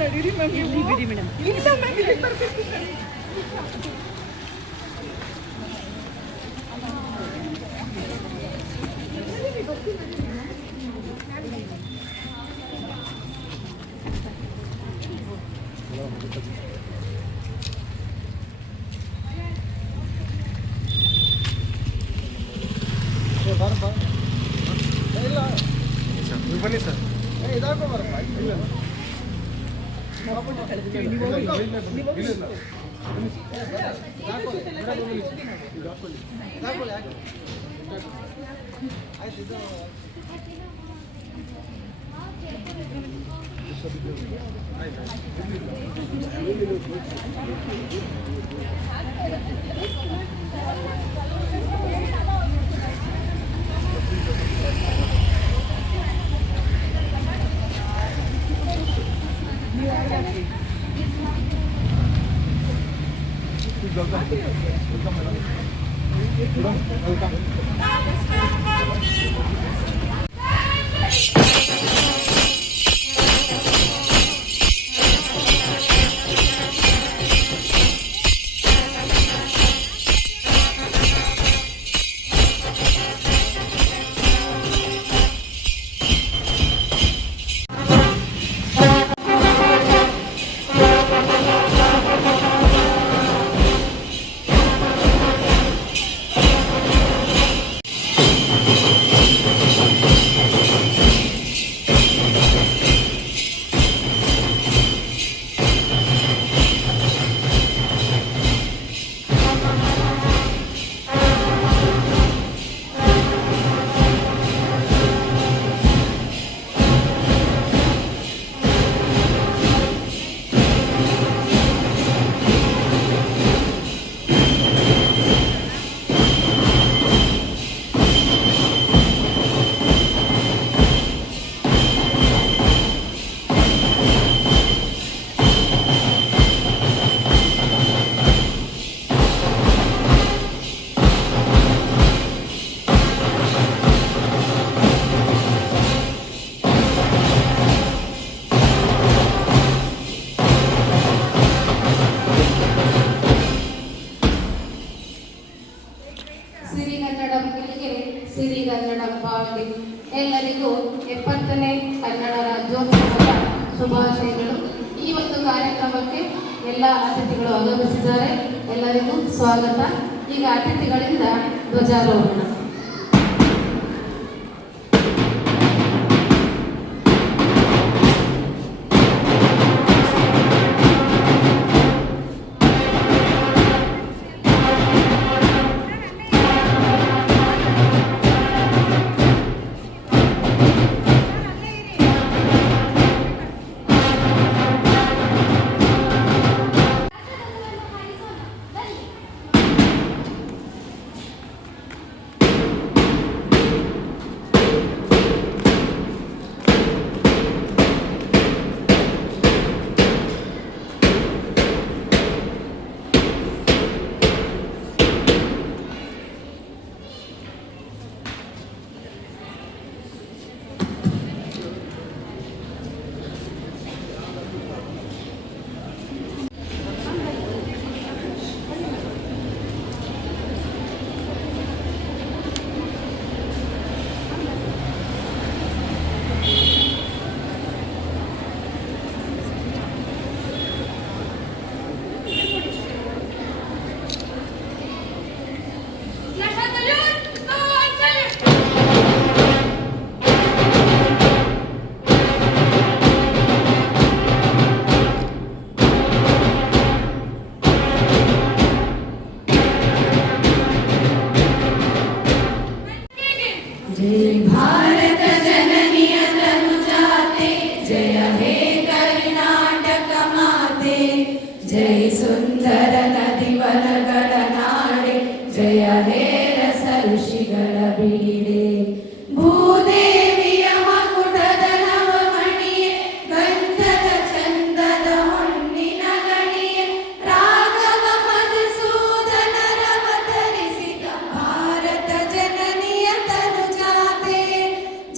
ನಡೀರಿ ಮ್ಯಾಮ್, ಇಲ್ಲಿ ಬಿಡಿ ಮೇಡಮ್, ಇಲ್ಲ ಮ್ಯಾಮ್, ಇಲ್ಲಿ ಬರ್ಬೇಕು. ಬನ್ನಿ ಸರ್, ಇದಾಕೋ ಬರಪ್ಪ. ಇಲ್ಲ ಎಲ್ಲರಿಗೂ 70ನೇ ಕನ್ನಡ ರಾಜ್ಯೋತ್ಸವದ ಶುಭಾಶಯಗಳು. ಈ ಒಂದು ಕಾರ್ಯಕ್ರಮಕ್ಕೆ ಎಲ್ಲ ಅತಿಥಿಗಳು ಆಗಮಿಸಿದ್ದಾರೆ. ಎಲ್ಲರಿಗೂ ಸ್ವಾಗತ. ಈಗ ಅತಿಥಿಗಳಿಂದ ಧ್ವಜಾರೋಹಣ.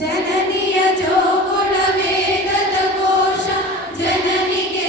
ಜನನಿಯ ಜೋಗುಳ ವೇಗದ ಘೋಷ ಜನನಿಗೆ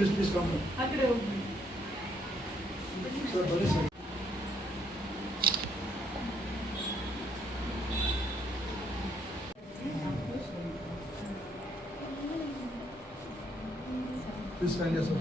ಪ್ಲೀಸ್ ಕಮ್ ಆ ಕಡೆ ಹೋಗ್ಬಿಡಿ. ಸರ್ ಬನ್ನಿ ಸರ್. ಪ್ಲೀಸ್ ಹಂಗೆ ಸರ್.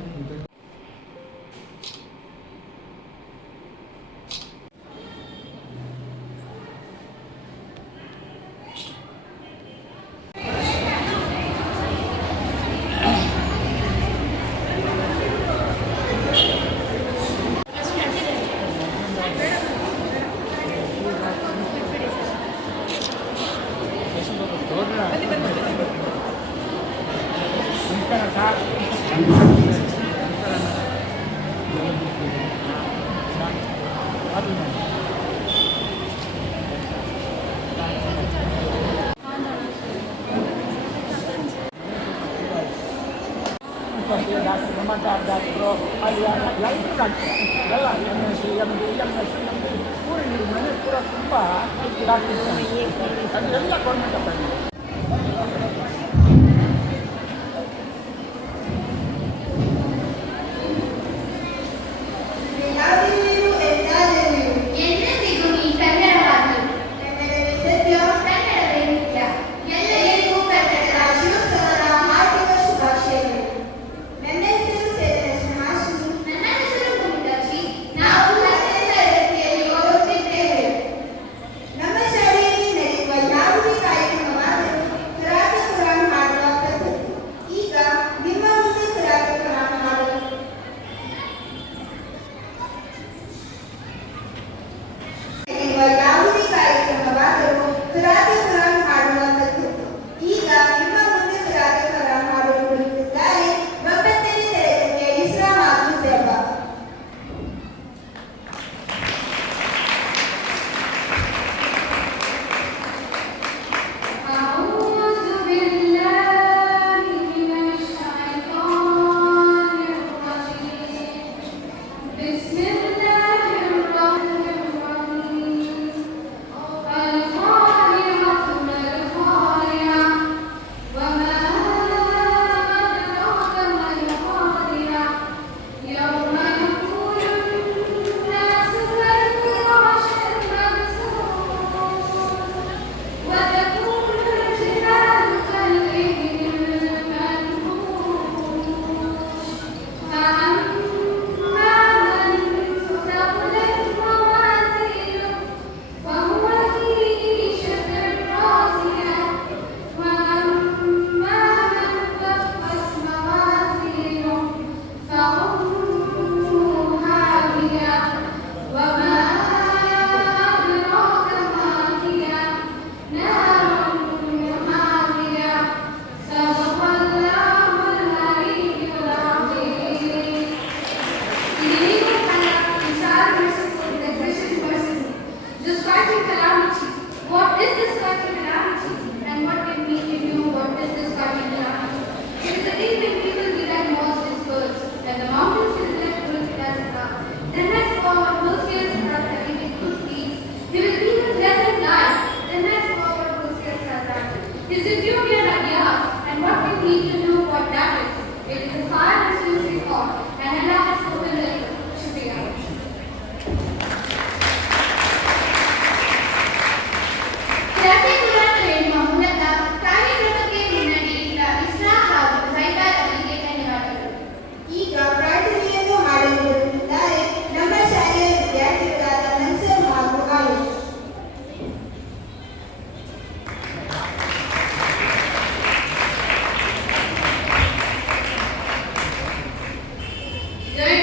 Jai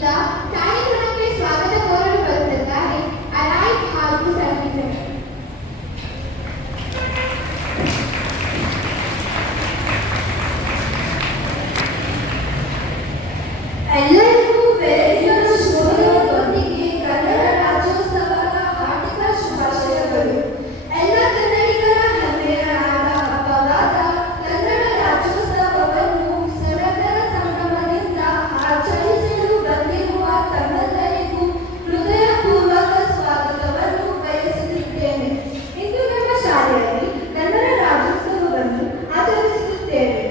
ಈಗ ಕಾರ್ಯಕ್ರಮಕ್ಕೆ ಸ್ವಾಗತ ಕೋರಲು ಬರುತ್ತಿದ್ದಾರೆ ಅರಾಯ್ ಹಾಗೂ ಸರ್ವಿಸರ್. ಎಲ್ಲರಿಗೂ ಬೆಳಗಿನ ಶುಭೋದಯದೊಂದಿಗೆ ಕನ್ನಡ ರಾಜ್ಯೋತ್ಸವದ ಹಾರ್ದಿಕ ಶುಭಾಶಯಗಳು. ಎಲ್ಲ ಕನ್ನಡಿಗರ ಹೆಮ್ಮೆಯ ಹಬ್ಬವಾದ ಕನ್ನಡ ರಾಜ್ಯೋತ್ಸವವನ್ನು ಸಡಗರ ಸಂಭ್ರಮದಿಂದ ಆಚರಿಸಲು ಬಂದಿರುವ ತಮ್ಮೆಲ್ಲರಿಗೂ ಹೃದಯಪೂರ್ವಕ ಸ್ವಾಗತವನ್ನು ಬಯಸುತ್ತಿದ್ದೇನೆ. ಇಂದು ನಮ್ಮ ಶಾಲೆಯಲ್ಲಿ ಕನ್ನಡ ರಾಜ್ಯೋತ್ಸವವನ್ನು ಆಚರಿಸುತ್ತಿದ್ದೇವೆ.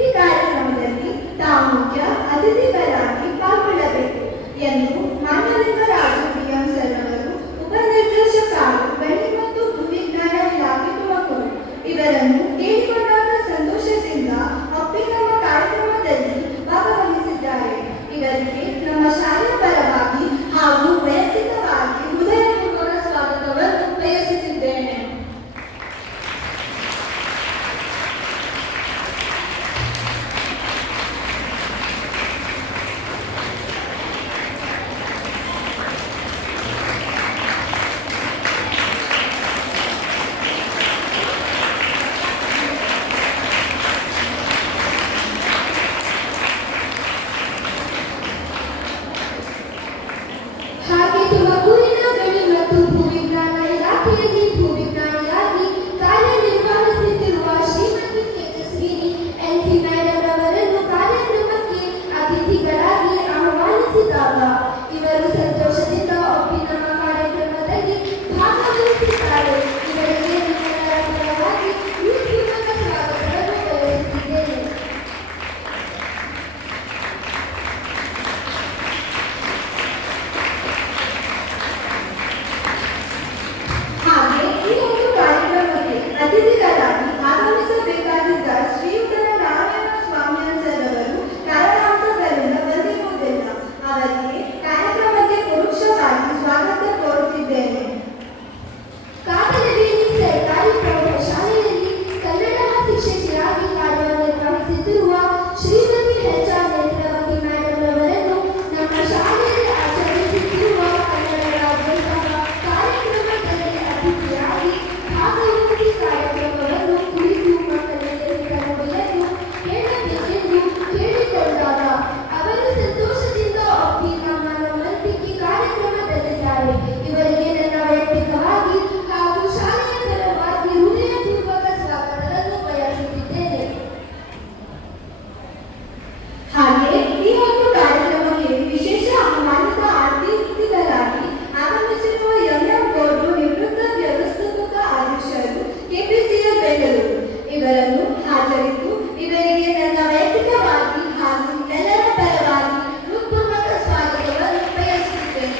ಈ ಕಾರ್ಯಕ್ರಮದಲ್ಲಿ ತಾವು ಮುಖ್ಯ ಅತಿಥಿಗಳಾಗಿ ಪಾಲ್ಗೊಳ್ಳಬೇಕು ಎಂದು ಮಾನ್ಯಲಿಂಗರಾಜು ಪಿಎಂ ಸರ್ ಅವರು, ಉಪನಿರ್ದೇಶಕರು ಗಣಿ ಮತ್ತು ಭೂವಿಜ್ಞಾನ ಇಲಾಖೆ ತುಮಕೂರು ಇವರನ್ನು ಕೇಳಿಕೊಂಡಾಗ ಸಂತೋಷದಿಂದ ಒಪ್ಪಿ ನಮ್ಮ ಕಾರ್ಯಕ್ರಮದಲ್ಲಿ ಭಾಗವಹಿಸಿದ್ದಾರೆ. ಇವರಿಗೆ ನಮ್ಮ ಶಾಲೆಯ ಪರವಾಗಿ ಹಾಗೂ ವೈಯಕ್ತಿಕವಾಗಿ ಹೃದಯಪೂರ್ವಕ ಸ್ವಾಗತವನ್ನು ಬಯಸುತ್ತಿದ್ದೇನೆ. ಹಾಗೆ ತುಮಕೂರಿನ ಗಣಿ ಮತ್ತು ಭೂವಿಜ್ಞಾನ ಇಲಾಖೆಯಲ್ಲಿ ಭೂವಿಜ್ಞಾನಿಯಾಗಿ ಕಾರ್ಯನಿರ್ವಹಿಸುತ್ತಿರುವ ಶ್ರೀಮತಿ ತೇಜಸ್ವಿನಿ ಎನ್.ಸಿ. ಮೇಡಮ್ ಅವರನ್ನು ಕಾರ್ಯಕ್ರಮಕ್ಕೆ ಅತಿಥಿಗಳಾಗಿ ಆಹ್ವಾನಿಸಿದಾಗ ಇವರು ಸಂತೋಷದಿಂದ ಒಪ್ಪಿ ನಮ್ಮ ಕಾರ್ಯಕ್ರಮದಲ್ಲಿ ಭಾಗವಹಿಸಿದ್ದಾರೆ. ಇವರಿಗೆ ನಮ್ಮೆಲ್ಲರ ಪರವಾಗಿ ಹೃತ್ಪೂರ್ವಕ ಸ್ವಾಗತವನ್ನು ಬಯಸುತ್ತಿದ್ದೇನೆ. ಹಾಗೆ ಈ ಒಂದು ಕಾರ್ಯಕ್ರಮಕ್ಕೆ ಅತಿಥಿಗಳಾಗಿ ಆಗಮಿಸಬೇಕಾಗಿದ್ದ ಶ್ರೀಯುತರ ನಾರಾಯಣ ಸ್ವಾಮಿಯನ್ ಸರ್ ಅವರು ಕಾರಣಾಂತರಗಳಿಂದ ಬಂದಿರುವುದಿಲ್ಲ. ಅವರಿಗೆ ಕಾರ್ಯಕ್ರಮಕ್ಕೆ ಪರೋಕ್ಷವಾಗಿ ಸ್ವಾಗತ ಕೋರುತ್ತಿದ್ದೇನೆ. ಕಾಕಲಬೇರಿ ಸರ್ಕಾರಿ ಪ್ರೌಢಶಾಲೆಯಲ್ಲಿ ಕನ್ನಡ ಶಿಕ್ಷಕಿಯಾಗಿ ಕಾರ್ಯನಿರ್ವಹಿಸುತ್ತಿರುವ ಶ್ರೀಮತಿ ಎಚ್.ಆರ್. ನೇತ್ರಾವತಿ ಮೇಡಮ್ ಅವರನ್ನು ನಮ್ಮ ಶಾಲೆಯಲ್ಲಿ ಆಚರಿಸುತ್ತಿರುವ ಕನ್ನಡ ರಾಜ್ಯೋತ್ಸವ ಕಾರ್ಯಕ್ರಮದಲ್ಲಿ ಅತಿಥಿಯಾಗಿ ಭಾಗವಹಿಸಿ ಕಾರ್ಯಕ್ರಮವನ್ನು ಕುರಿತು ಮಕ್ಕಳಿಗೆ ನುಡಿಯನ್ನು ಹೇಳಬೇಕೆಂದು ಕೇಳಿಕೊಂಡಾಗ ಅವರು ಸಂತೋಷದಿಂದ ಒಪ್ಪಿ ನಮ್ಮೊಂದಿಗೆ ಕಾರ್ಯಕ್ರಮದಲ್ಲಿದ್ದಾರೆ. ಇವರಿಗೆ ನನ್ನ ವೈಯಕ್ತಿಕವಾಗಿ ಹಾಗೂ ಶಾಲೆಯ ಪರವಾಗಿ ಹೃದಯಪೂರ್ವಕ ಸ್ವಾಗತವನ್ನು ಬಯಸುತ್ತಿದ್ದೇನೆ. ಹಾಗೆ ಈ ಒಂದು ಕಾರ್ಯಕ್ರಮಕ್ಕೆ ವಿಶೇಷ ಆಹ್ವಾನಿತ ಅತಿಥಿಗಳಾಗಿ ಆಗಮಿಸಿರುವ ಎಂ.ಎಂ. ಬೋರ್ಡು ನಿವೃತ್ತ ವ್ಯವಸ್ಥಾಪಕ ಅಧ್ಯಕ್ಷರು ಕೆಪಿಸಿಎಲ್ ಬೆಂಗಳೂರು ಇವರನ್ನು ಹಾಜರಿದ್ದು ಇವರಿಗೆ ನನ್ನ ವೈಯಕ್ತಿಕವಾಗಿ ಹಾಗೂ ಎಲ್ಲರ ಪರವಾಗಿ ಹೃತ್ಪೂರ್ವಕ ಸ್ವಾಗತವನ್ನು ಬಯಸುತ್ತೇನೆ.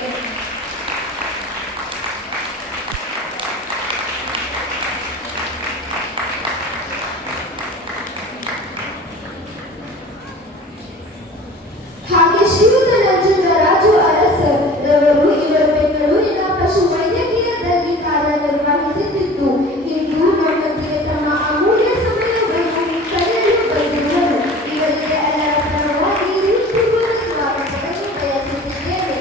ಹಾಗೆ ಶ್ರೀಯುತ ನಂಜುಂಡರಾಜು ಅರಸರ್ ರವರು ಇವರು ಬೆಂಗಳೂರಿನ ಪಶು ವೈದ್ಯಕೀಯದಲ್ಲಿ ಕಾರ್ಯನಿರ್ವಹಿಸುತ್ತಿದ್ದು ಇಂದು ನಮ್ಮೊಂದಿಗೆ ತಮ್ಮ ಅಮೂಲ್ಯ ಸಮಯವನ್ನು ಕಳೆಯಲು ಬಂದಿರುವರು. ಇವರಿಗೆ ಎಲ್ಲರ ಪರವಾಗಿ ಹೃತ್ಪೂರ್ವಕ ಸ್ವಾಗತವನ್ನು ಬಯಸುತ್ತಿದ್ದೇನೆ.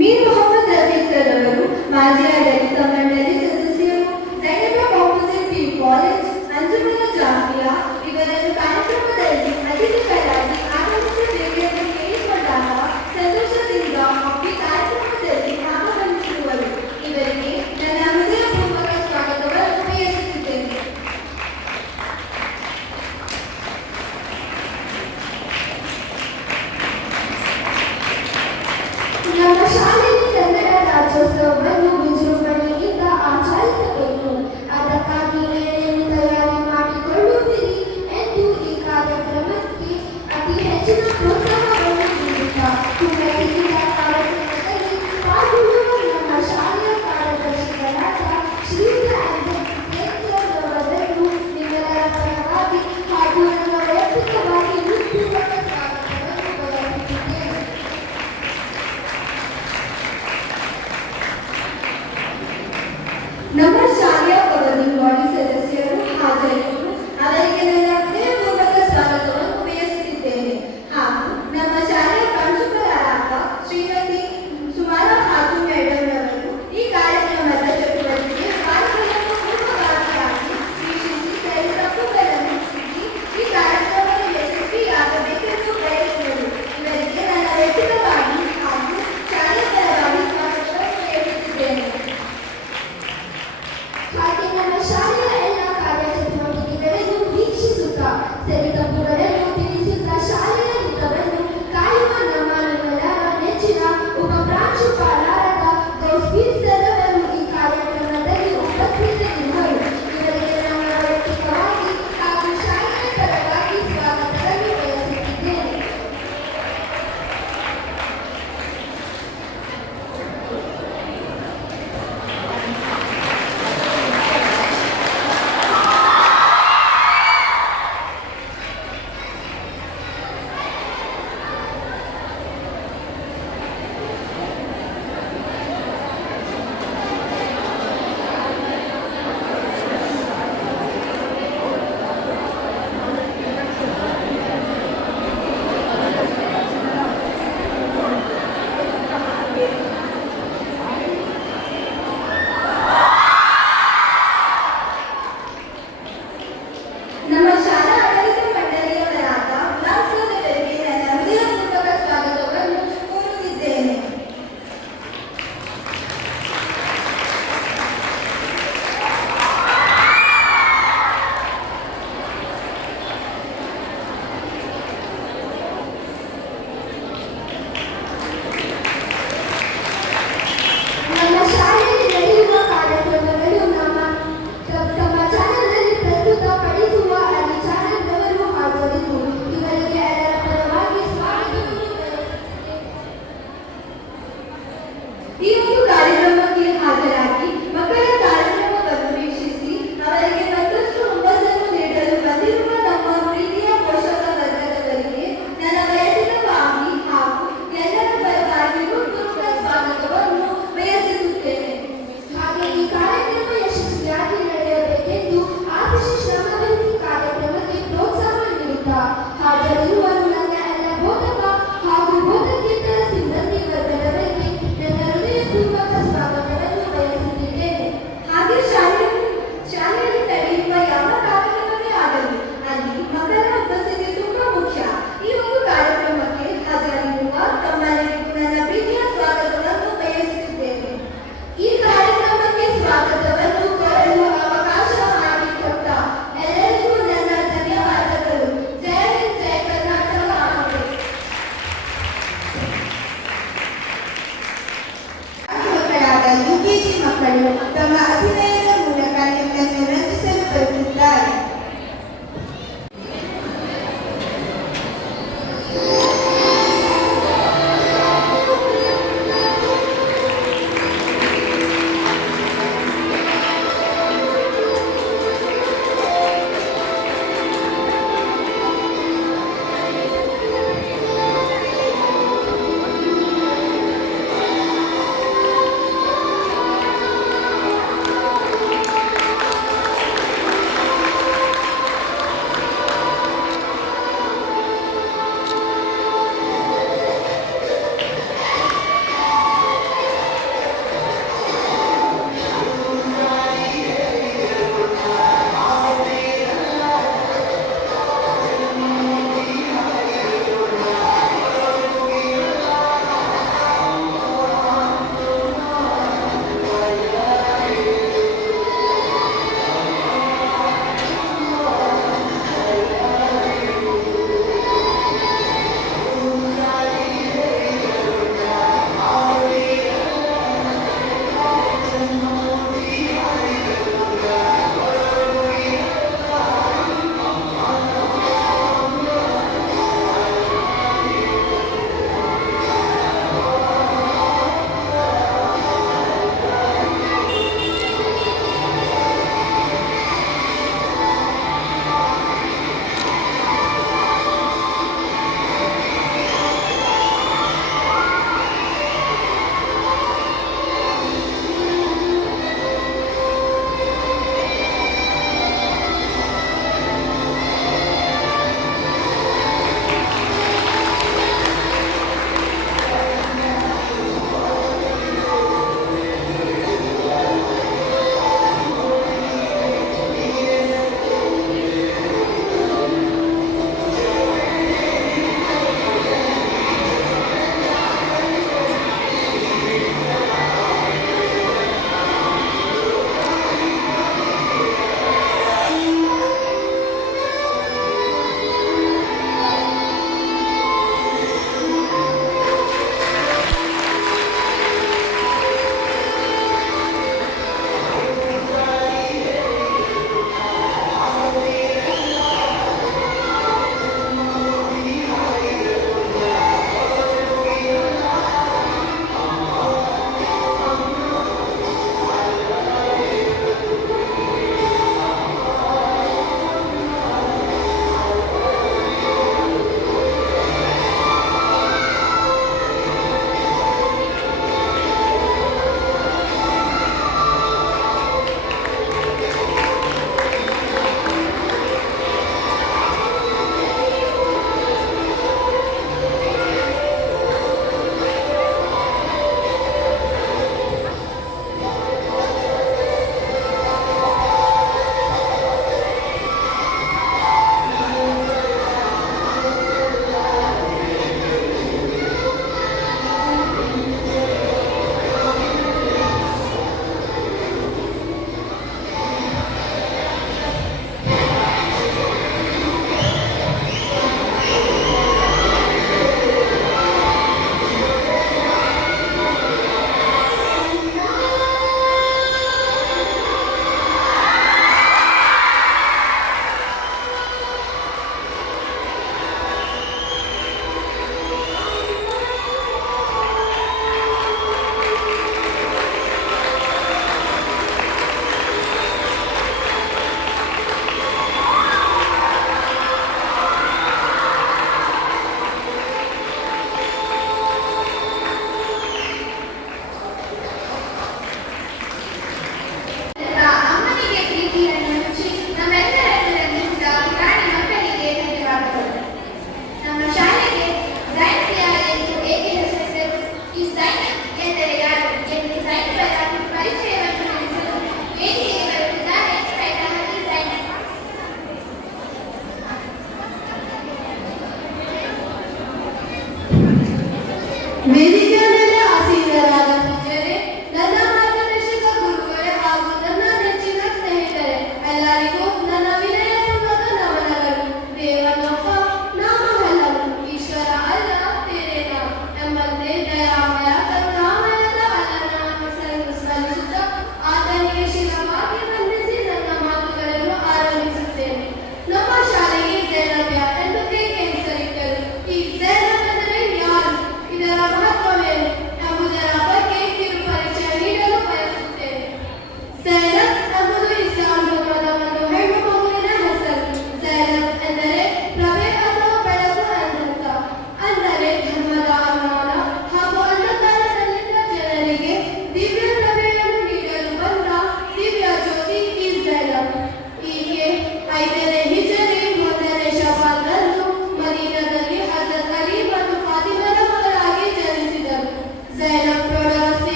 ಮೀರ್ ಮೊಹಮ್ಮದ್ ರಫೀ ಸರ್ ಅವರು ಮಾಜಿ ಆಡಳಿತ ಮಂಡಳಿ ಸದಸ್ಯರು, ಸೈನಿಕ ಕಾಂಪೋಸಿಟ್ ಪಿ ಕಾಲೇಜ್, ಅಂಜುಮನ ಜಾಮಿಯಾ ಇವರನ್ನು ಕಾರ್ಯಕ್ರಮದಲ್ಲಿ ಅತಿಥಿಗಳಾಗಿ ಆಗಮಿಸಬೇಕೆಂದು ಕೇಳಿಕೊಂಡಾಗ ಸಂತೋಷದಿಂದ ಒಪ್ಪಿ ಕಾರ್ಯಕ್ರಮದಲ್ಲಿ ಭಾಗವಹಿಸಿರುವರು. ಇವರಿಗೆ ನನ್ನ ಹೃದಯಪೂರ್ವಕ ಸ್ವಾಗತವನ್ನು ಬಯಸುತ್ತಿದ್ದೇನೆ. ನಮ್ಮ ಶಾಲೆಯಲ್ಲಿ ಕನ್ನಡ ರಾಜ್ಯೋತ್ಸವವನ್ನು ವಿಜೃಂಭಣೆಯಿಂದ ಆಚರಿಸಬೇಕು. ಅದಕ್ಕಾಗಿ ಏನೇನು ತಯಾರಿ ಮಾಡಿಕೊಳ್ಳುವಿರಿ ಎಂದು ಈ ಕಾರ್ಯಕ್ರಮಕ್ಕೆ ಅತಿ ಹೆಚ್ಚಿನ ಪ್ರೋತ್ಸಾಹವನ್ನು ನೀಡುತ್ತಾ ತುಮಕೂರಿನ ಕಾರ್ಯಕ್ರಮದಲ್ಲಿ ಪಾಲ್ಗೊಳ್ಳುವ ನಮ್ಮ ಶಾಲೆಯ ಕಾರ್ಯದರ್ಶಿಗಳಾದ ಶ್ರೀಯುತ ಅವರನ್ನು ನಿಮ್ಮೆಲ್ಲರ ಪರವಾಗಿ ಹಾಗೂ ನನ್ನ ವೈಯಕ್ತಿಕವಾಗಿ ಹೃತ್ಪೂರ್ವಕ ಸ್ವಾಗತವನ್ನು ಬಯಸುತ್ತಿದ್ದೇನೆ. ನಮ್ಮ ಶಾಲೆಯ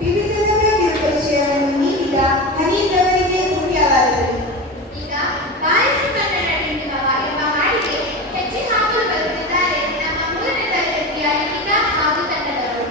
ವಿವಿಧತೆಯ ಕಿರುಪರಿಚಯವನ್ನು ನೀಡಿದ ಹನೀಫ್ರವರಿಗೆ ಮುಖ್ಯವಾದರು. ಈಗ ಬಾರಿಸು ಕನ್ನಡ ಡಿಂಡಿಮವ ಎಂಬ ಹಾಡಿಗೆ ಹೆಜ್ಜೆ ಹಾಕಲು ಬರುತ್ತಿದ್ದಾರೆ ನಮ್ಮ ಮೂರನೇ ತರಗತಿಯ ಲಿಖಿತಾ ಹಾಗೂ ತಂಡದವರು.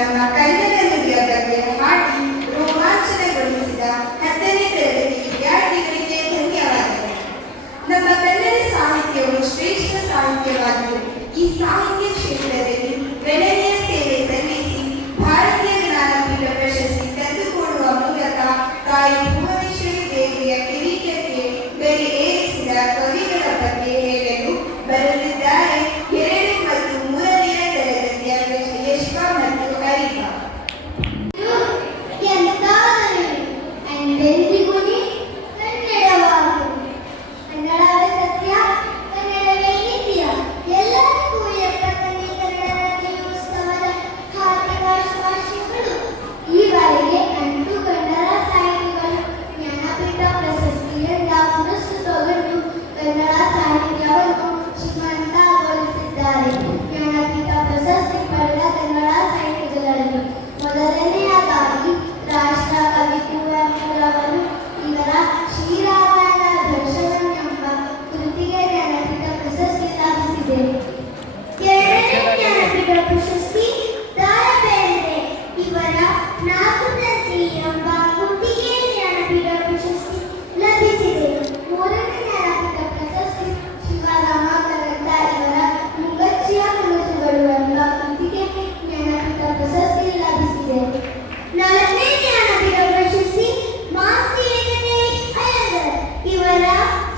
ನಮ್ಮ ಕನ್ನಡ ನುಡಿಯ ಬಗ್ಗೆ ಹಾಡಿ ರೋಮಾಂಚನಗೊಳಿಸಿದ 10ನೇ ತರಗತಿ ವಿದ್ಯಾರ್ಥಿಗಳಿಗೆ ಧನ್ಯವಾದಗಳು. ನಮ್ಮ ಕನ್ನಡ ಸಾಹಿತ್ಯವು ಶ್ರೇಷ್ಠ ಸಾಹಿತ್ಯವಾಗಿದೆ. ಈ ಸಾಹಿತ್ಯ ಕ್ಷೇತ್ರದಲ್ಲಿ ಗಣನೀಯ ಸೇವೆ ಸಲ್ಲಿಸಿ ಭಾರತೀಯ ಜ್ಞಾನಪೀಠ ಪ್ರಶಸ್ತಿ ತಂದುಕೊಡುವ ಮೂಲಕ ತಾಯಿ ಭುವನೇಶ್ವರಿ ದೇವಿಯ ಕಿರೀಟಕ್ಕೆ ಗರಿ ಏರಿಸಿದ ಕವಿಗಳ ಬಗ್ಗೆ ಹೇಳಲು ಬರಲಿದ್ದಾರೆ 2 ಮತ್ತು 3ನೇ ತರಗತಿಯ ಯಶ್ವ ಮತ್ತು ಅರಿಕಾ. ಕನ್ನಡವೇ ಸತ್ಯ, ಕನ್ನಡವೇ ನಿತ್ಯ. ಎಲ್ಲರಿಗೂ 70ನೇ ಕನ್ನಡ ರಾಜ್ಯೋತ್ಸವದ ಹಾರ್ದಿಕ ಶುಭಾಶಯಗಳು. ಈವರೆಗೆ 8 ಕನ್ನಡ ಸಾಹಿತಿಗಳು ಜ್ಞಾನಪೀಠ ಪ್ರಶಸ್ತಿಯಿಂದ ಪುರಸ್ಕೃತಗೊಂಡು ಕನ್ನಡ ಸಾಹಿತ್ಯವನ್ನು ಶ್ರೀಮಂತಗೊಳಿಸಿದ್ದಾರೆ. ಜ್ಞಾನಪೀಠ ಪ್ರಶಸ್ತಿ ಪಡೆದ ಕನ್ನಡ ಸಾಹಿತಿಗಳಲ್ಲಿ ಮೊದಲನೆಯದಾಗಿ ರಾಷ್ಟ್ರ ಕವಿ ಕುವೆಂಪುರವರು. ಇವರ ಶ್ರೀರಾಮಾಯಣ ದರ್ಶನಂ ಎಂಬ ಕೃತಿಗೆ ಜ್ಞಾನಪೀಠ ಪ್ರಶಸ್ತಿ ಲಭಿಸಿದೆ. 2ನೇ ಜ್ಞಾನಪೀಠ ಪ್ರಶಸ್ತಿ ದ ರಾ ಬೇಂದ್ರೆ. ಇವರ 4 ತಂತಿ ಎಂಬ ಕೃತಿಗೆ ಜ್ಞಾನಪೀಠ ಪ್ರಶಸ್ತಿ ಲಭಿಸಿದೆ. 3ನೇ ಜ್ಞಾನಪೀಠ ಪ್ರಶಸ್ತಿ ಶಿವರಾಮ ಕಾರಂತ. ಇವರ ಮುಂಗಚ್ಚಿಯ ಕನಸುಗಳು ಎಂಬ ಕೃತಿಗೆ ಜ್ಞಾನಪೀಠ ಪ್ರಶಸ್ತಿ ಲಭಿಸಿದೆ. 4ನೇ ಜ್ಞಾನಪೀಠ ಪ್ರಶಸ್ತಿ ಮಾಸ್ತಿ ವೆಂಕಟೇಶ್ ಅಯ್ಯಂಗಾರ್. ಇವರ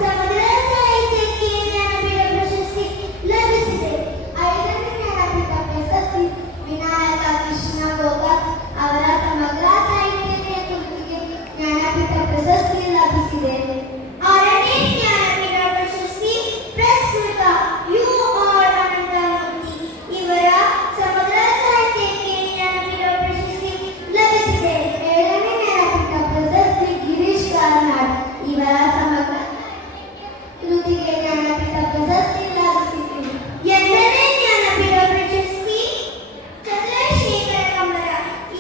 ಸಮಗ್ರ ಸಾಹಿತ್ಯಕ್ಕೆ ಜ್ಞಾನಪೀಠ ಪ್ರಶಸ್ತಿ ಲಭಿಸಿದೆ. 5ನೇ ಜ್ಞಾನಪೀಠ ಪ್ರಶಸ್ತಿ ವಿನಾಯಕ ಕೃಷ್ಣ ಗೋಕಾಕ್. ಅವರ ಸಮಗ್ರ ಸಾಹಿತ್ಯಕ್ಕೆ ಕೃತಿಗೆ ಜ್ಞಾನಪೀಠ ಪ್ರಶಸ್ತಿ ಲಭಿಸಿದೆ. 6ನೇ ಜ್ಞಾನಪೀಠ ಪ್ರಶಸ್ತಿ ಪ್ರಸ್ತುತ ಯು ಆರ್ ಅನಂತಮೂರ್ತಿ. ಇವರ ಸಮಗ್ರ ಸಾಹಿತ್ಯಕ್ಕೆ ಜ್ಞಾನಪೀಠ ಪ್ರಶಸ್ತಿ ಲಭಿಸಿದೆ. 7ನೇ ಜ್ಞಾನಪೀಠ ಪ್ರಶಸ್ತಿ ಗಿರೀಶ್ ಕಾರ್ನಾಡ್. ಇವರ ಸಮಗ್ರ ಕೃತಿಗೆ ಜ್ಞಾನಪೀಠ ಪ್ರಶಸ್ತಿ ಲಭಿಸಿದೆ. 8ನೇ ಜ್ಞಾನಪೀಠ ಪ್ರಶಸ್ತಿ ಚಂದ್ರಶೇಖರ ಕಂಬರ.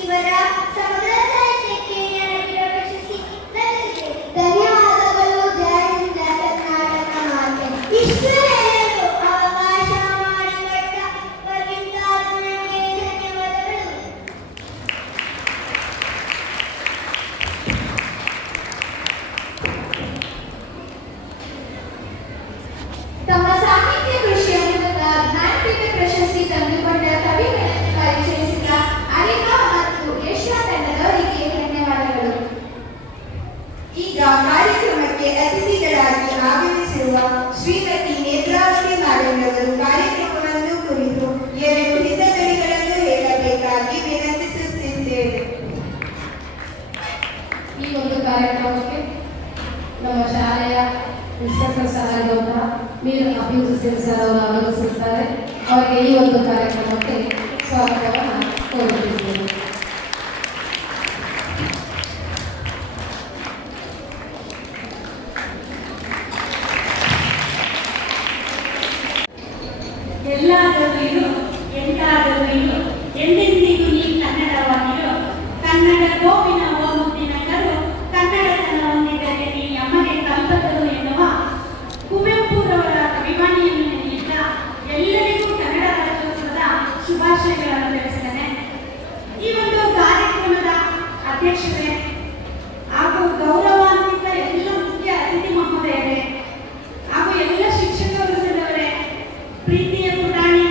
ಇವರ ಸಮಗ್ರ ಸಾಹಿತ್ಯಕ್ಕೆ ಜ್ಞಾನಪೀಠ ಪ್ರಶಸ್ತಿ ಲಭಿಸಿದೆ. ಧನ್ಯವಾದಗಳು. ಜೈ ಹಿಂದ್, ಜೈ ಕರ್ನಾಟಕ ಮಾತೆ. ಇಷ್ಟು ಹೇಳಲು ಅವಕಾಶ ಮಾಡಿಕೊಟ್ಟ ಕವಿತಾರನಿಗೆ ಧನ್ಯವಾದಗಳು. ತಮ್ಮ ಸಾಹಿತ್ಯ ಕೃಷಿಯ ಮೂಲಕ ಜ್ಞಾನಪೀಠ ಪ್ರಶಸ್ತಿ ತಂದುಕೊಂಡ ಕವಿಗಳನ್ನು ಪರಿಚಯಿಸಿದ ಅರಿಕಾ ಮತ್ತು ಯಶ್ವ ತಂಡದವರಿಗೆ ಧನ್ಯವಾದಗಳು. ಈಗ ಕಾರ್ಯಕ್ರಮಕ್ಕೆ ಅತಿಥಿಗಳಾಗಿ ಆಗಮಿಸಿರುವ ಶ್ರೀಮತಿ ನೇತ್ರಾವತಿ ನಾರಾಯಣವರು ಕಾರ್ಯಕ್ರಮವನ್ನು ಕುರಿತು 2 ಹಿತನುಡಿಗಳನ್ನು ಹೇಳಬೇಕಾಗಿ ವಿನಂತಿಸುತ್ತಿದ್ದೇವೆ. ಈ ಒಂದು ಕಾರ್ಯಕ್ರಮಕ್ಕೆ ನಮ್ಮ ಶಾಲೆಯ ಇನ್ಸ್ಪೆಕ್ಟರ್ ಸಹಾಯಕ ಮೀರ್ ಅಭಿವೃದ್ಧಿ ಸಿಂಗ್ ಸರ್ ಅವರು ಆಗಮಿಸುತ್ತಾರೆ. ಅವರಿಗೆ ಈ ಒಂದು ಕಾರ್ಯಕ್ರಮಕ್ಕೆ ಸ್ವಾಗತವನ್ನು ಕೋರುತ್ತಿದ್ದೇನೆ. ಎಲ್ಲಾದರೂ ಇರು, ಎಂತಾದರೂ ಇರು, ಎಂದೆಂದಿಗೂ ನೀ ಕನ್ನಡವಾಗಿರು. ಕನ್ನಡ ಗೋವಿನ ಓ ಮುದ್ದಿನ ಕರು, ಕನ್ನಡತನ ಹೊಂದಿದರೆ ನೀ ಅಮಗೆ ಕಲ್ಪತರು ಎನ್ನುವ ಕುವೆಂಪುರವರ ಕವಿವಾಣಿಯನ್ನು ನೆನೆಯುತ್ತ ಎಲ್ಲರಿಗೂ ಕನ್ನಡ ರಾಜ್ಯೋತ್ಸವದ ಶುಭಾಶಯಗಳನ್ನು ತಿಳಿಸ್ತೇನೆ. ಈ ಒಂದು ಕಾರ್ಯಕ್ರಮದ ಅಧ್ಯಕ್ಷರೇ ಹಾಗೂ ಗೌರವಾನ್ವಿತ ಎಲ್ಲ ಮುಖ್ಯ ಅತಿಥಿ ಮಹೋದಯರೇ ಹಾಗೂ ಎಲ್ಲ ಶಿಕ್ಷಕ ವೃಂದದವರೇ, ಪ್ರೀತಿಯ ಪುಟಾಣಿ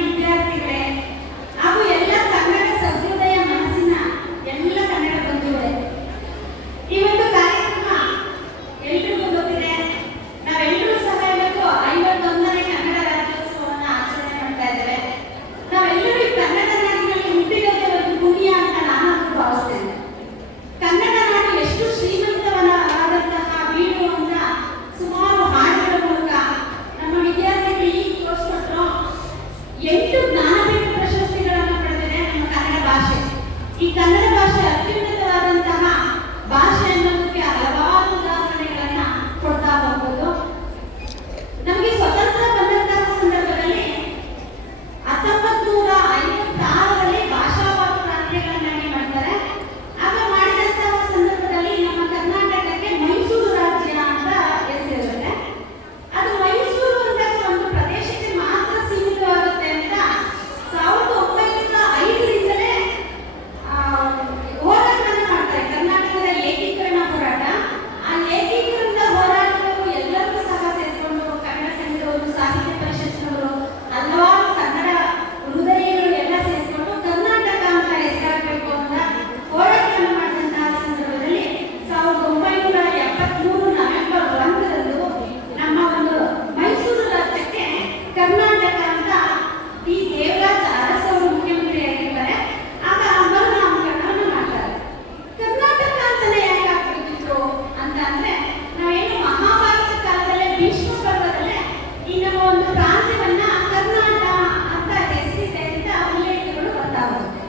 ಇನ್ನು ಒಂದು ಪ್ರಾಂತ್ಯವನ್ನ ಕರ್ನಾಟಕ ಅಂತ ಹೆಸರಿದೆ ಅಂತ ಉಲ್ಲೇಖಗಳು ಬರ್ತಾ ಹೋಗುತ್ತೆ.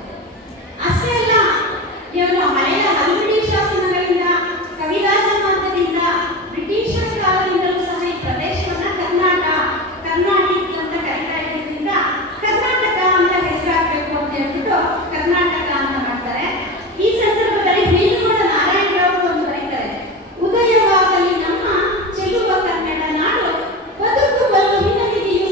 ಅಷ್ಟೇ ಅಲ್ಲ, ಇವನು ಹಳೆಯ ಹಲ್ಮಿಡಿ ಶಾಸನಗಳಿಂದ, ಕವಿರಾಜ ಮಾರ್ಗದಿಂದ, ಬ್ರಿಟಿಷರ ಕಾಲದಿಂದಲೂ ಸಹ ಈ ಪ್ರದೇಶವನ್ನ ಕರ್ನಾಟಿಕ್ ಅಂತ ಕರೀತಾ ಇದ್ರಿಂದ ಕರ್ನಾಟಕ ಅಂತ ಹೆಸರಾಗಬೇಕು ಅಂತ ಹೇಳ್ಬಿಟ್ಟು ಕರ್ನಾಟಕ ಅಂತ ಮಾಡ್ತಾರೆ. ಈ ಸಂದರ್ಭದಲ್ಲಿ ಬೀಳುಗೋಡ ನಾರಾಯಣರಾವ್ ಒಂದು ಬರೀತಾರೆ, ಉದಯವಾಗಲಿ ನಮ್ಮ ಚೆಲುವ ಕನ್ನಡ ನಾಡು, ಬದುಕು ಬಲು ಹಿನ್ನಡೆಯು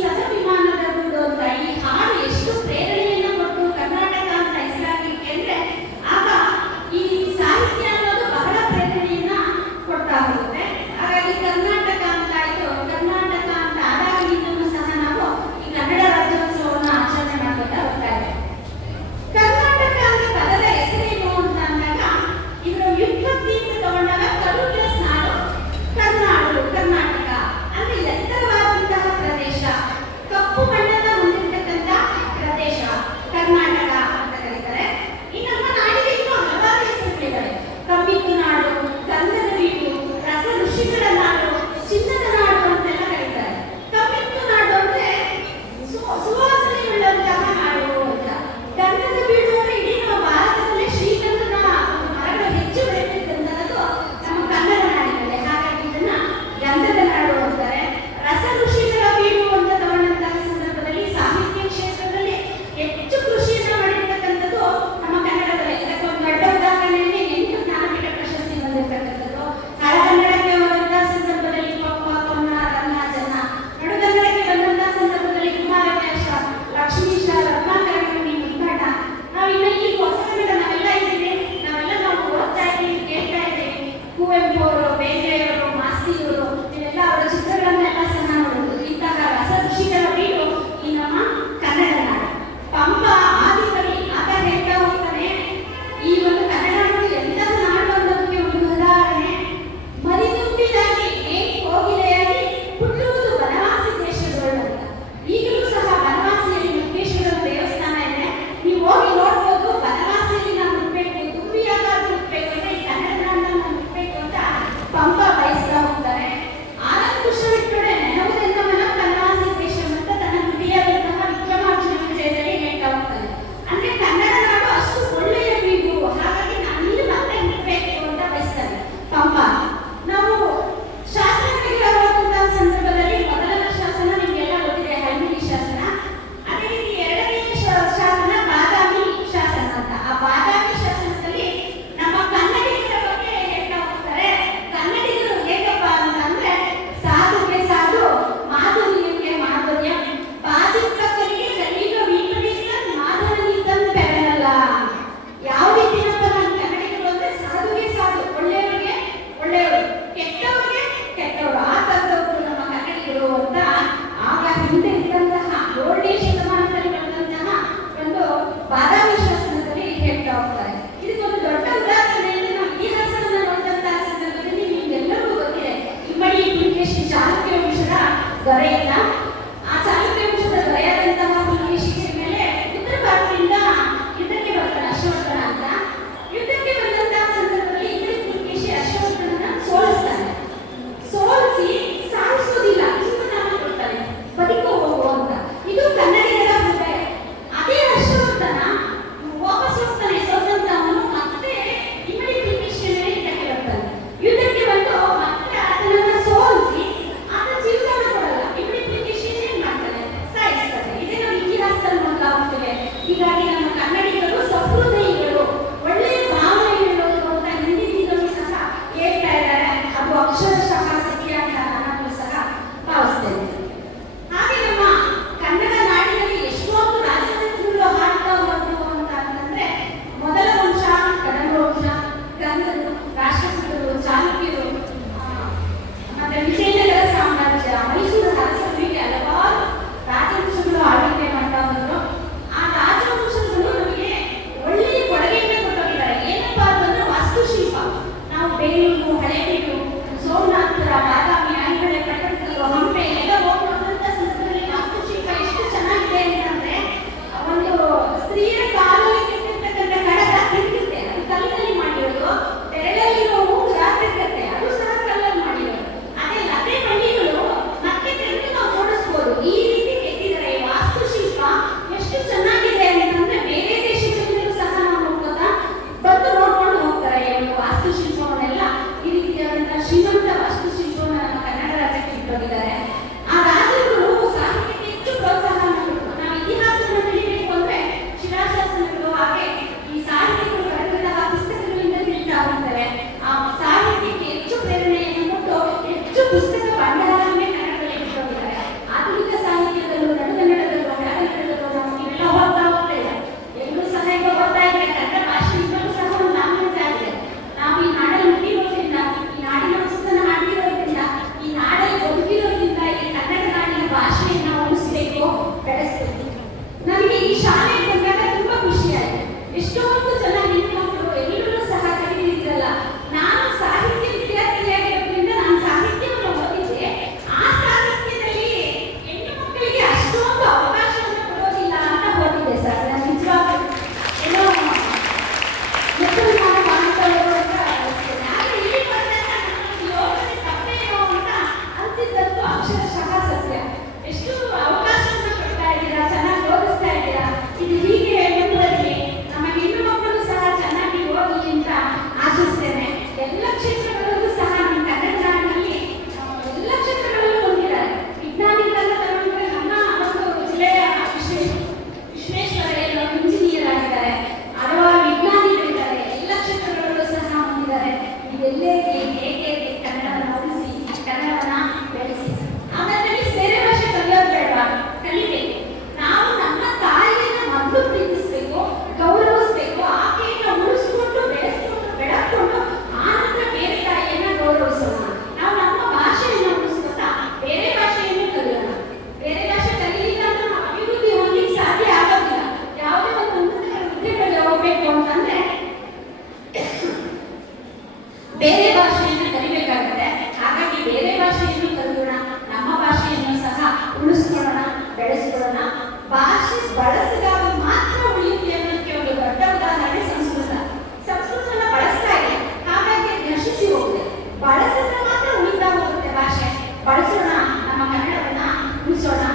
ಉಳಿಸೋಣ.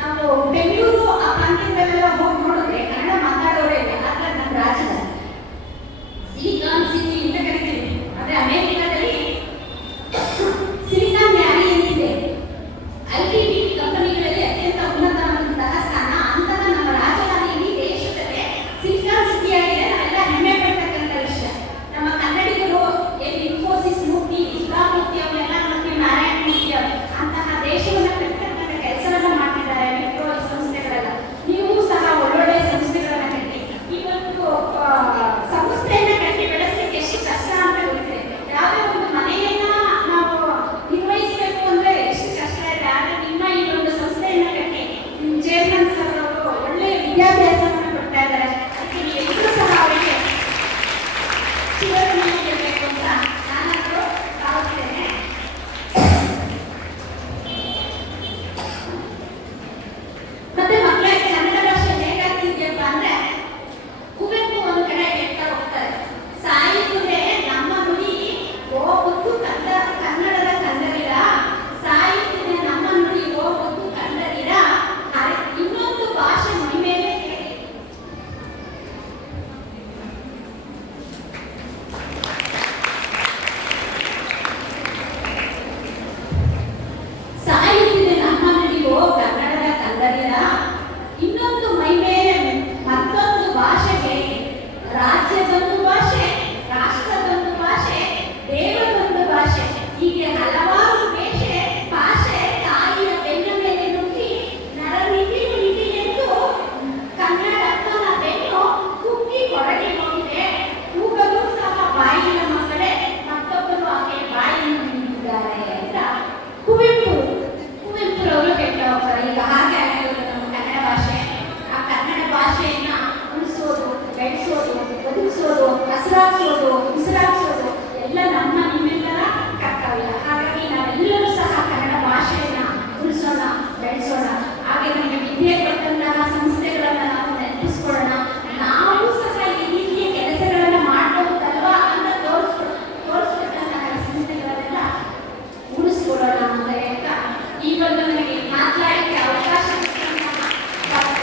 ನಾವು ಬೆಂಗಳೂರು ಆ ಪ್ರಾಂತ್ಯದಲ್ಲೆಲ್ಲ ಹೋಗಿ ನೋಡಿದ್ರೆ ಕನ್ನಡ ಮಾತಾಡೋರೇ ಇಲ್ಲ. ಆದ್ರೆ ನಮ್ಮ ರಾಜ್ಯದಲ್ಲಿ ಸಿಲಿಕಾನ್ ಸಿಟಿ ಅಂತ ಕರಿತೀವಿ. ಆದ್ರೆ ಅಮೆರಿಕಾದಲ್ಲಿ ಸಿಲಿಕಾನ್ ವ್ಯಾಲಿ ಅಂತಿದೆ. ಅಲ್ಲಿ ಕಂಪನಿಗಳಲ್ಲಿ ಅತ್ಯಂತ ಉನ್ನತವಾದಂತಹ ಸ್ಥಾನ. ಅಂತಹ ನಮ್ಮ ರಾಜಧಾನಿ ಇಡೀ ದೇಶದಲ್ಲೇ ಸಿಲಿಕಾನ್ ಸಿಟಿ ಆಗಿದೆ. ನಾವೆಲ್ಲ ಹೆಮ್ಮೆ ಪಡ್ತಕ್ಕಂಥ ವಿಷಯ. ನಮ್ಮ ಕನ್ನಡಿಗರು ಇನ್ಫೋಸಿಸ್ ಮೂರ್ತಿ, ಇಸ್ಲಾಮೂರ್ತಿ ಅವರೆಲ್ಲ ಮತ್ತೆ ನಾರಾಯಣ ಮೂರ್ತಿ ಅಂತಹ ದೇಶವನ್ನು ಕಟ್ಟತಕ್ಕಂಥ ಕೆಲಸವನ್ನ ಮಾಡ್ತಿದ್ದಾರೆ ಮೆಟ್ರೋ ಸಂಸ್ಥೆಗಳೆಲ್ಲ. ನೀವು ಸಹ ಒಳ್ಳೊಳ್ಳೆ ಸಂಸ್ಥೆಗಳನ್ನ ಕಟ್ಟಿ ಈ ಒಂದು ಸಂಸ್ಥೆಯನ್ನ ಕಟ್ಟಿ ಬೆಳೆಸಲಿಕ್ಕೆ ಎಷ್ಟು ಕಷ್ಟ ಅಂತ ಗೊತ್ತಿದೆ. ಯಾವುದೇ ಒಂದು ಮನೆಯನ್ನ ನಾವು ನಿರ್ವಹಿಸಬೇಕು ಅಂದ್ರೆ ಎಷ್ಟು ಕಷ್ಟ ಇದೆ. ಆದ್ರೆ ನಿಮ್ಮ ಈ ಒಂದು ಸಂಸ್ಥೆಯನ್ನ ಕಟ್ಟಿ ನಿಮ್ಮ ಚೇರ್ಮನ್ ಸರ್ ಅವರು ಒಳ್ಳೆಯ ವಿದ್ಯಾಭ್ಯಾಸವನ್ನು ಕೊಡ್ತಾ ಇದ್ದಾರೆ. ಅದಕ್ಕೆ ಎಲ್ಲರೂ ಸಹ ಅವರಿಗೆ ಚಿರಋಣಿ ಇರಬೇಕು ಅಂತ ನಾನಂತೂ ಭಾವಿಸ್ತೇನೆ. ಮತ್ತೆ ಮಕ್ಕಳೇ, ಕನ್ನಡ ಭಾಷೆ ಹೇಗಾಗ್ತಿದ್ಯಪ್ಪ ಅಂದ್ರೆ ಕುವೆಂಪು ಒಂದು ಕಡೆ ಹೇಳ್ತಾ ಹೋಗ್ತಾರೆ, ಸಾಯುವುದೇ ನಮ್ಮ ನುಡಿ ಓ ಮುತ್ತು ಕನ್ನಡದ ಕಂದರಿರ, ಸಾಯುತ್ತಿದೆ ನಮ್ಮ ನುಡಿ ಓ ಮುತ್ತು ಕಂದರಿರ, ಇನ್ನೊಂದು ಭಾಷೆ ಮೈ ಮೇಲೆ ಕೇಳಿ. ಸಾಯುತ್ತಿದೆ ನಮ್ಮ ನುಡಿ ಓ ಕನ್ನಡದ ಕಂದರಿರ, ಇನ್ನೊಂದು ಮೈ ಮೇಲೆ ಮತ್ತೊಂದು ಭಾಷೆ ಹೇಗೆ. ರಾಜ್ಯದೊಂದು ಭಾಷೆ, ರಾಷ್ಟ್ರದೊಂದು ಭಾಷೆ, ದೇವರದೊಂದು ಭಾಷೆ, ಹೀಗೆ ಹಲವಾರು ಭಾಷೆ ತಾಯಿಯ ಬೆನ್ನ ಮೇಲೆ ನುಗ್ಗಿ ನರನಿಧಿ ನಿಧಿ ಎಂದು ಕನ್ನಡಕ್ಕನ ಬೆನ್ನು ಕುಗ್ಗಿ ಹೊರಗೆ ಹೋಗಿದೆ. ಕೂಗಲು ಸಹ ಬಾಯಿನ ಮಕ್ಕಳೇ, ಮತ್ತೊಬ್ಬರು ಆಕೆ ಬಾಯಿಯನ್ನು ನಿಂತಿದ್ದಾರೆ ಅಂತ ಕುವೆಂಪುರವರು ಹೇಳ್ತಾ ಹೋಗ್ತಾರೆ. ಈಗ ಹಾಗೆ ಆಗಿರೋದು ನಮ್ಮ ಕನ್ನಡ ಭಾಷೆ. ಆ ಕನ್ನಡ ಭಾಷೆಯನ್ನ ಉಳಿಸೋದು, ಬೆಳೆಸೋದು, ಬದುಕಿಸೋದು, ಹಸಿರಾಗಿಸೋದು, ಉಸಿರಾಗಿಸೋದು ಎಲ್ಲ ನಮ್ಮ ನಿಮ್ಮೆಲ್ಲರ ಕರ್ತವ್ಯ. ಹಾಗಾಗಿ ನಾವೆಲ್ಲರೂ ಸಹ ಕನ್ನಡ ಭಾಷೆಯನ್ನ ಉಳಿಸೋಣ, ಬೆಳೆಸೋಣ. ಹಾಗೆ ನಮಗೆ ವಿದ್ಯೆ ಕೊಟ್ಟಂತಹ ಸಂಸ್ಥೆಗಳನ್ನ ನಾವು ನೆನಪಿಸ್ಕೊಳ್ಳೋಣ. ನಾವು ಸಹ ಈ ರೀತಿಯ ಕೆಲಸಗಳನ್ನ ಮಾಡಬಹುದಲ್ವಾ ಅಂತ ತೋರಿಸ್ಕೊಟ್ಟಂತಹ ಸಂಸ್ಥೆಗಳನ್ನೆಲ್ಲ ಉಳಿಸ್ಕೊಳ್ಳೋಣ ಅಂತ ಹೇಳ್ತಾ ಈ ಒಂದು ನನಗೆ ಮಾತನಾಡಲಿಕ್ಕೆ ಅವಕಾಶ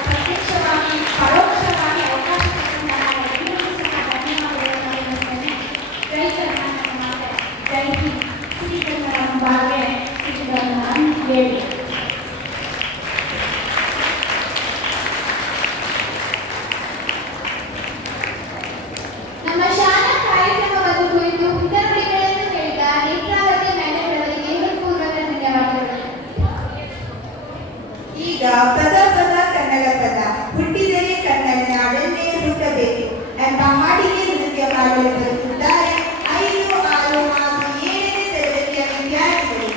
ಪ್ರತ್ಯಕ್ಷವಾಗಿ ಪರೋಕ್ಷವಾಗಿ ಅವಕಾಶ ಕೊಟ್ಟಂತಹ ಎಲ್ಲರಿಗೂ ಸಹ ಧನ್ಯವಾದಗಳನ್ನು ತಿಳಿಸ್ತೇನೆ. ಜೈ ಕರ್ನಾಟಕ ಮಾತೆ, ಜೈ ಹಿಂದ್, ಶ್ರೀ ಕನ್ನಡ ಭಾಗ್ಯ, ಶ್ರೀ ಕನ್ನಡ ಹೇಳಿ. ನಮ್ಮ ಶಾಲಾ ಕಾರ್ಯಕ್ರಮವನ್ನು ಕುರಿತು ಹಿತನುಡಿಗಳನ್ನು ಹೇಳಿದ ನೇತ್ರಾವತಿ ಮೇಡಮ್ ಅವರಿಗೆ ಹೃತ್ಪೂರ್ವಕ ಧನ್ಯವಾದಗಳು. ಈಗ ಪದ ಕನ್ನಡ ಪದ ಹುಟ್ಟಿದರೆ ಕನ್ನಡ ನಾಡನ್ನೇ ಹುಟ್ಟಬೇಕು ಎಂಬ ಹಾಡಿಗೆ ನೃತ್ಯ ಮಾಡಲು ಬರುತ್ತಿದ್ದಾರೆ 5, 6 ಹಾಗೂ 7ನೇ ತರಗತಿಯ ವಿದ್ಯಾರ್ಥಿಗಳು.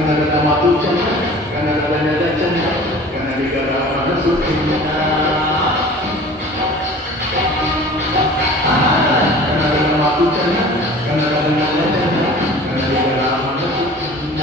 ಕನ್ನಡದ ಮಾತು ಚಂದ, ಕನ್ನಡದ ನೆಲ ಚಂದ, ಕನ್ನಡಿಗರ ಮನಸ್ಸು ಚಿನ್ನ. ಕನ್ನಡದ ಮಾತು ಚಂದ, ಕನ್ನಡದ ನೆಲ ಚಂದ, ಕನ್ನಡಿಗರ ಮನಸ್ಸು ಚಿನ್ನ.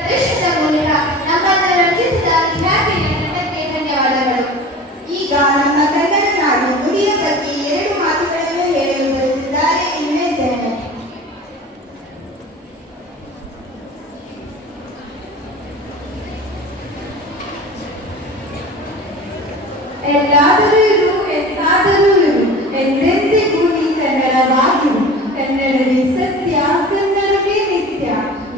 ಪ್ರದರ್ಶನದ ಮೂಲಕ ನಮ್ಮನ್ನು ರಂಜಿಸಿದ ವಿದ್ಯಾರ್ಥಿಗಳ ತಂಡಕ್ಕೆ ಧನ್ಯವಾದಗಳು. ಈಗ ನಮ್ಮ ಕನ್ನಡ ನಾಡು ನುಡಿಯ ಬಗ್ಗೆ 2 ಮಾತುಗಳನ್ನು ಹೇಳಲು ಬರುತ್ತಿದ್ದಾರೆ ಇನ್ಮೇಲೆ ಜನರು. ಎಲ್ಲಾದರೂ ಇರು, ಎಂತಾದರೂ ಇರು, ಎಂದೆಂದಿಗೂ ನೀ ಕನ್ನಡವಾಗಿರು. ಕನ್ನಡವೇ ಸತ್ಯ, ಕನ್ನಡವೇ ನಿತ್ಯ.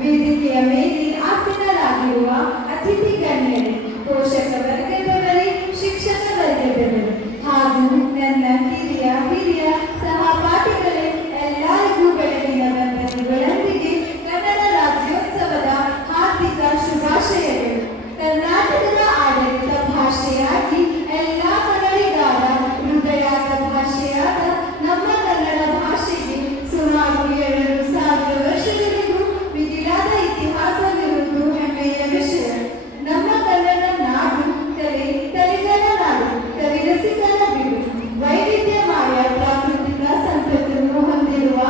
ವೇದಿಕೆಯ ಮೇಲೆ ಆಸೀನರಾಗಿರುವ ಅತಿಥಿ ಗಣ್ಯರೇ, ಪೋಷಕ ವರ್ಗದವರೇ, ಶಿಕ್ಷಕ ವರ್ಗದವರೇ ಹಾಗೂ ನನ್ನ ಹಿರಿಯ ಸಹಪಾಠಿಗಳೇ, ಎಲ್ಲರಿಗೂ ಬೆಳಗಿನ ವಂದನೆಗಳೊಂದಿಗೆ ಕನ್ನಡ ರಾಜ್ಯೋತ್ಸವದ ಹಾರ್ದಿಕ ಶುಭಾಶಯಗಳು. ಕರ್ನಾಟಕದ ಆಡಳಿತ ಭಾಷೆಯಾಗಿ ಎಲ್ಲ ಕನ್ನಡಿಗರ ಹೃದಯದ ಭಾಷೆಯಾದ ನಮ್ಮ ಕನ್ನಡ ಭಾಷೆಗೆ ಸುಮಾರು 2000 ವರ್ಷಗಳಿಗೂ ಮಿಗಿಲಾದ ಇತಿಹಾಸವಿರುವುದು ಹೆಮ್ಮೆಯ ವಿಷಯ. ನಮ್ಮ ಕನ್ನಡ ನಾಡು ಕಲಿಗಳ ನಾಡು, ಕವಿರಸಿಕರ ಬೀಡು. ವೈವಿಧ್ಯಮಯ ಪ್ರಾಕೃತಿಕ ಸಂಪತ್ತನ್ನು ಹೊಂದಿರುವ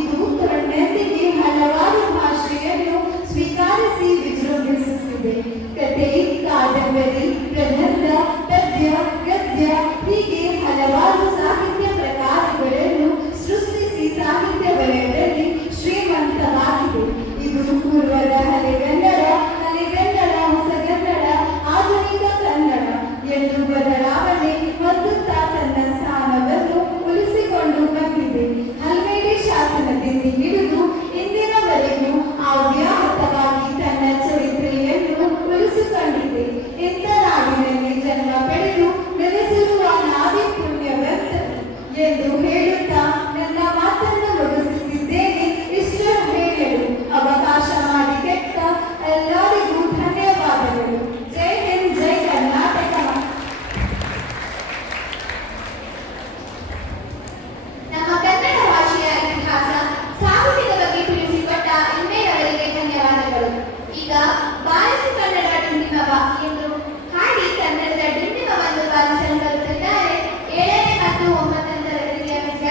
ಇದು ತನ್ನೊಂದಿಗೆ ಹಲವಾರು ಭಾಷೆಯನ್ನು ಸ್ವೀಕರಿಸಿ ವಿಜೃಂಭಿಸುತ್ತಿದೆ. ಕಥೆ, ಕಾದಂಬರಿ, ಪ್ರಬಂಧ, ಪದ್ಯ, ಗದ್ಯ ಹೀಗೆ ಹಲವಾರು ಸಾಹಿತ್ಯ ಪ್ರಕಾರಗಳನ್ನು ಸೃಷ್ಟಿಸಿ ಸಾಹಿತ್ಯ ವಲಯದಲ್ಲಿ ಶ್ರೀಮಂತವಾಗಿದೆ. ಇದು ಪೂರ್ವದ ಹಳೆಗನ್ನಡ, ಹೊಸಗನ್ನಡ, ಆಧುನಿಕ ಕನ್ನಡ ಎಂದು ಬದಲಾವಣೆ ಹೊಂದುತ್ತಾ ತನ್ನ ಸ್ಥಾನವನ್ನು ಉಳಿಸಿಕೊಂಡು ಬಂದಿದೆ. ಹಲ್ಮೇಡಿ ಶಾಸನದಿಂದ ಹಿಡಿದು ಇಂದಿನವರೆಗೂ ಅವ್ಯಾಹತವಾಗಿ ತನ್ನ ಚರಿತ್ರೆಯನ್ನು ಉಳಿಸಿಕೊಂಡಿದೆ. ಇಂಥ ನಾಡಿನಲ್ಲಿ ಜನ್ಮ ಪಡೆದು ನೆಲೆಸಿರುವ ನಾವೇ ಪುಣ್ಯವಂತ ಎಂದು ಹೇಳುತ್ತಾ ನನ್ನ ಮಾತನ್ನು ಮುಗಿಸುತ್ತಿದ್ದೇನೆ. ಇಷ್ಟನ್ನು ಹೇಳಲು ಅವಕಾಶ ಮಾಡಿಕೊಟ್ಟ ಎಲ್ಲರಿಗೂ ಧನ್ಯವಾದಗಳು. ಜೈ ಹಿಂದ್, ಜೈ ಕರ್ನಾಟಕ. ನಮ್ಮ ಕನ್ನಡ ಭಾಷೆಯ ಇತಿಹಾಸ, ಸಾಹಿತ್ಯದ ಬಗ್ಗೆ ತಿಳಿಸಿಕೊಟ್ಟ ಎಮ್ಮೆಯವರಿಗೆ ಧನ್ಯವಾದಗಳು. ಈಗ ಬಾರಿಸು ಕನ್ನಡ ಡಿಂಡಿಮವ ಎಂದು ಹಾಡಿ ಕನ್ನಡದ ಡಿಂಡಿಮವನ್ನು ಬಾರಿಸಲು ಬರುತ್ತಿದ್ದಾರೆ 7ನೇ ಮತ್ತು 9ನೇ ತರಗತಿಯ ವಿದ್ಯಾರ್ಥಿಗಳು.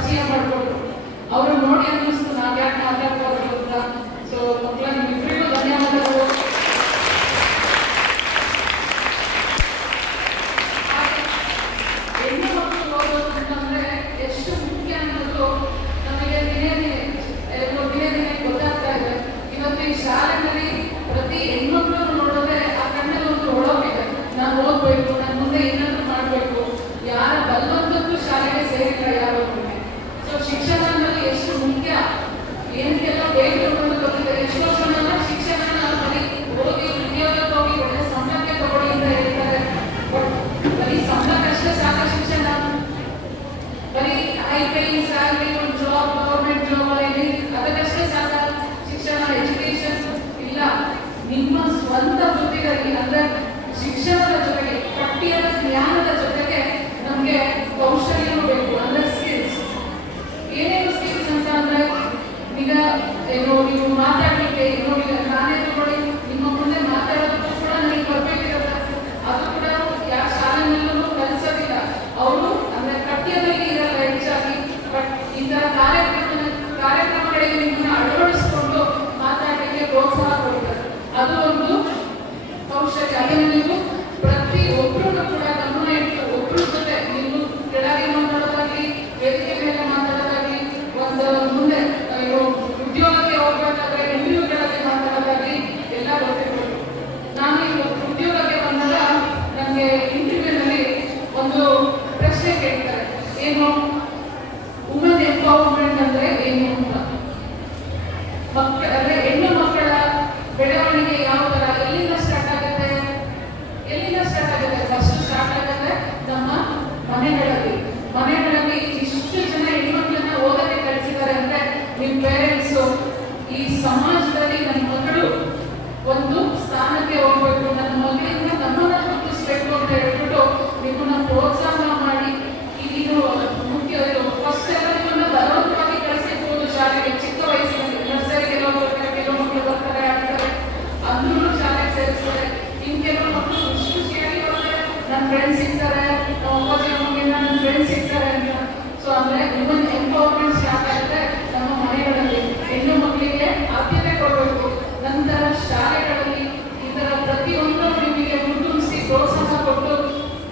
ಪರಿಚಯ ಮಾಡಿಕೊಟ್ರು. ಅವರು ನೋಡಿ ಅನ್ನಿಸ್ತು ನಾವು ಯಾಕೆ ಮಾತಾಡ್ಬೋದು ಅಂತ. ಸೊ ಮಕ್ಕಳ ನಿಮ್ಮಿಬ್ಬರಿಗೂ ಧನ್ಯವಾದಗಳು. ಹೆಣ್ಣು ಮಕ್ಕಳು ಓದೋದು ಅಂತಂದ್ರೆ ಎಷ್ಟು ಮುಖ್ಯ ಅನ್ನೋದು ನಮಗೆ ದಿನೇ ದಿನೇ ಗೊತ್ತಾಗ್ತಾ ಇದೆ. ಇವತ್ತು ಈ ಶಾಲೆಯಲ್ಲಿ ಪ್ರತಿ ಹೆಣ್ಮಕ್ಳನ್ನು ನೋಡಿದ್ರೆ ಆ ಕಣ್ಣಲ್ಲಿ ಒಂದು ಹೊಳೋಗಿದೆ, ನಾನು ಓದ್ಬೇಕು, ನಾನು ಮುಂದೆ ಏನಾದರೂ ಮಾಡಬೇಕು. ಯಾರ ಬಲವಂತಕ್ಕೂ ಶಾಲೆಗೆ ಸೇರಿಲ್ಲ ಯಾರು. ಸೊ ಶಿಕ್ಷಣ ಅನ್ನೋದು ಎಷ್ಟು ಮುಖ್ಯ, ಏನಕ್ಕೆಲ್ಲ ಬೇಕು ಅನ್ನೋದು ಗೊತ್ತಿದೆ. ಎಷ್ಟೋ ಜನ ಶಿಕ್ಷಣನ ಬರೀ ಓದಿ ಉದ್ಯೋಗಕ್ಕೆ ಹೋಗಿ ಒಳ್ಳೆ ಸಂಬಳಕ್ಕೆ ತಗೊಳ್ಳಿ ಅಂತ ಹೇಳ್ತಾರೆ. ಬರೀ ಸಂಬಳಕ್ಕಷ್ಟೇ ಸಾಕ ಶಿಕ್ಷಣ, ಬರೀ ಹೈ ಪೇಯಿಂಗ್ ಸ್ಯಾಲರಿ, ಒಂದು ಜಾಬ್, ಗೌರ್ಮೆಂಟ್ ಜಾಬ್ ಅದಕ್ಕಷ್ಟೇ ಸಾಕ ಶಿಕ್ಷಣ, ಎಜುಕೇಶನ್ ಇಲ್ಲ. ನಿಮ್ಮ ಸ್ವಂತ ಬುದ್ಧಿಗಾಗಿ ಅಂದ್ರೆ ಶಿಕ್ಷಣದ ಜೊತೆಗೆ ಪಠ್ಯದ ಜ್ಞಾನದ ಜೊತೆಗೆ ನಮಗೆ ಕೌಶಲ್ಯನೂ ಬೇಕು, ಅಂದ್ರೆ ಸ್ಕಿಲ್ಸ್. ಏನೇನು ಸ್ಕಿಲ್ಸ್ ಅಂತ ಅಂದ್ರೆ ಈಗ ಏನು ನೀವು ಮಾತಾಡಲಿಕ್ಕೆ ಈಗ ನಾನೇ ತಗೊಳ್ಳಿ ನಿಮ್ಮ ಮುಂದೆ ಮಾತಾಡೋದಕ್ಕೂ ಕೂಡ ನನಗೆ ಬರ್ಬೇಕಿರುತ್ತೆ. ಅದು ಕೂಡ ಯಾವ ಶಾಲೆನಲ್ಲೂ ಕಲಿಸೋದಿಲ್ಲ ಅವರು, ಅಂದ್ರೆ ಪಠ್ಯದಲ್ಲಿ ಇರಲ್ಲ ಹೆಚ್ಚಾಗಿ. ಬಟ್ ಈ ತರ ಕಾರ್ಯಕ್ರಮಗಳಿಗೆ ನಿಮ್ಮನ್ನ ಅಳವಡಿಸಿಕೊಂಡು ಮಾತಾಡಲಿಕ್ಕೆ ಪ್ರೋತ್ಸಾಹ ಕೊಡ್ತಾರೆ. ಅದು ಒಂದು ಕೌಶಲ್ಯ. ಅದನ್ನು ನೀವು ಪ್ರತಿ ಒಬ್ಬರನ್ನು ಕೂಡ ಗಮನ ಇಟ್ಟು ಒಬ್ಬರ ಜೊತೆ ನೀವು ಕೆಳಗೆ ಮಾತಾಡೋದಾಗ್ಲಿ, ವೇದಿಕೆ ಮೇಲೆ ಮಾತಾಡೋದಾಗ್ಲಿ, ಒಂದು ಮುಂದೆ ಉದ್ಯೋಗಕ್ಕೆ ಹೋಗ್ಬೇಕಾದ್ರೆ ಇಂಟರ್ವ್ಯೂಗಳಲ್ಲಿ ಮಾತಾಡೋದಾಗ್ಲಿ ಎಲ್ಲ ಗೊತ್ತಿರ್ಬೇಕು. ನಾನು ಈಗ ಉದ್ಯೋಗಕ್ಕೆ ಬಂದಾಗ ನನಗೆ ಇಂಟರ್ವ್ಯೂನಲ್ಲಿ ಒಂದು ಪ್ರಶ್ನೆ ಕೇಳ್ತಾರೆ, ಏನು ವುಮೆನ್ ಎಂಪವರ್ಮೆಂಟ್ ಅಂದ್ರೆ ಏನು ಅಂತ. ಅಂದ್ರೆ ಹೆಣ್ಣು ಮಕ್ಕಳ ಬೆಳವಣಿಗೆ ಯಾವ ತರ, ಎಲ್ಲಿಂದ ಸ್ಟಾರ್ಟ್ ಆಗುತ್ತೆ? ಫಸ್ಟ್ ಸ್ಟಾರ್ಟ್ ಆಗುತ್ತೆ ನಮ್ಮ ಮನೆಗಳಲ್ಲಿ ಇಷ್ಟು ಜನ ಹೆಣ್ಮಕ್ಳನ್ನ ಓದಕ್ಕೆ ಕಳಿಸಿದ್ದಾರೆ ಅಂದ್ರೆ ನಿಮ್ಮ ಪೇರೆಂಟ್ಸು. ಈ ಸಮಾಜದಲ್ಲಿ ನನ್ನ ಮಗಳು ಒಂದು ಸ್ಥಾನಕ್ಕೆ ಹೋಗ್ಬೇಕು, ನನ್ನ ಮಗಳಿಂದ ನಮ್ಮನ್ನ ಗುರುತಿಸ್ಬೇಕು ಅಂತ ಹೇಳ್ಬಿಟ್ಟು ನಿಮ್ಮನ್ನ ಪ್ರೋತ್ಸಾಹ ಮಾಡಿ, ಇದು ಮುಖ್ಯ. ಫಸ್ಟ್ ಎಲ್ಲ ನಿಮ್ಮನ್ನ ಬಲವಂತವಾಗಿ ಕಳಿಸಿರ್ಬೋದು ಶಾಲೆಗೆ ಚಿಕ್ಕ ವಯಸ್ಸಿನಲ್ಲಿ. ನರ್ಸರಿಗೆಲ್ಲ ಹೋಗ್ತಾರೆ, ಕೆಲವು ಮಕ್ಕಳು ಬರ್ತಾರೆ, ಆಡ್ತಾರೆ, ಅಂದ್ರೂ ಶಾಲೆಗೆ ಸೇರಿಸ್ತಾರೆ. ಇನ್ನು ಕೆಲವು ಮಕ್ಕಳು ಖುಷಿಯಾಗಿ ಹೋದ್ರೆ ನನ್ನ ಫ್ರೆಂಡ್ಸ್ ಸಿಗ್ತಾರೆ, ಅಪ್ಪಾಜಿ ಅಮ್ಮಗಿಂದ ನನ್ನ ಫ್ರೆಂಡ್ಸ್ ಸಿಗ್ತಾರೆ ಅಂತ. ಸೊ ಅಂದ್ರೆ ವುಮೆನ್ ಎಂಪವರ್ಮೆಂಟ್ ಸ್ಟಾರ್ಟ್ ಆಗುತ್ತೆ ನಮ್ಮ ಮನೆಗಳಲ್ಲಿ. ಹೆಣ್ಣು ಮಕ್ಕಳಿಗೆ ಆದ್ಯತೆ ಕೊಡಬೇಕು. ನಂತರ ಶಾಲೆಗಳಲ್ಲಿ ಈ ತರ ಪ್ರತಿಯೊಂದು ನಿಮಗೆ ಮುನ್ನುಗ್ಗಿಸಿ ಪ್ರೋತ್ಸಾಹ ಕೊಟ್ಟು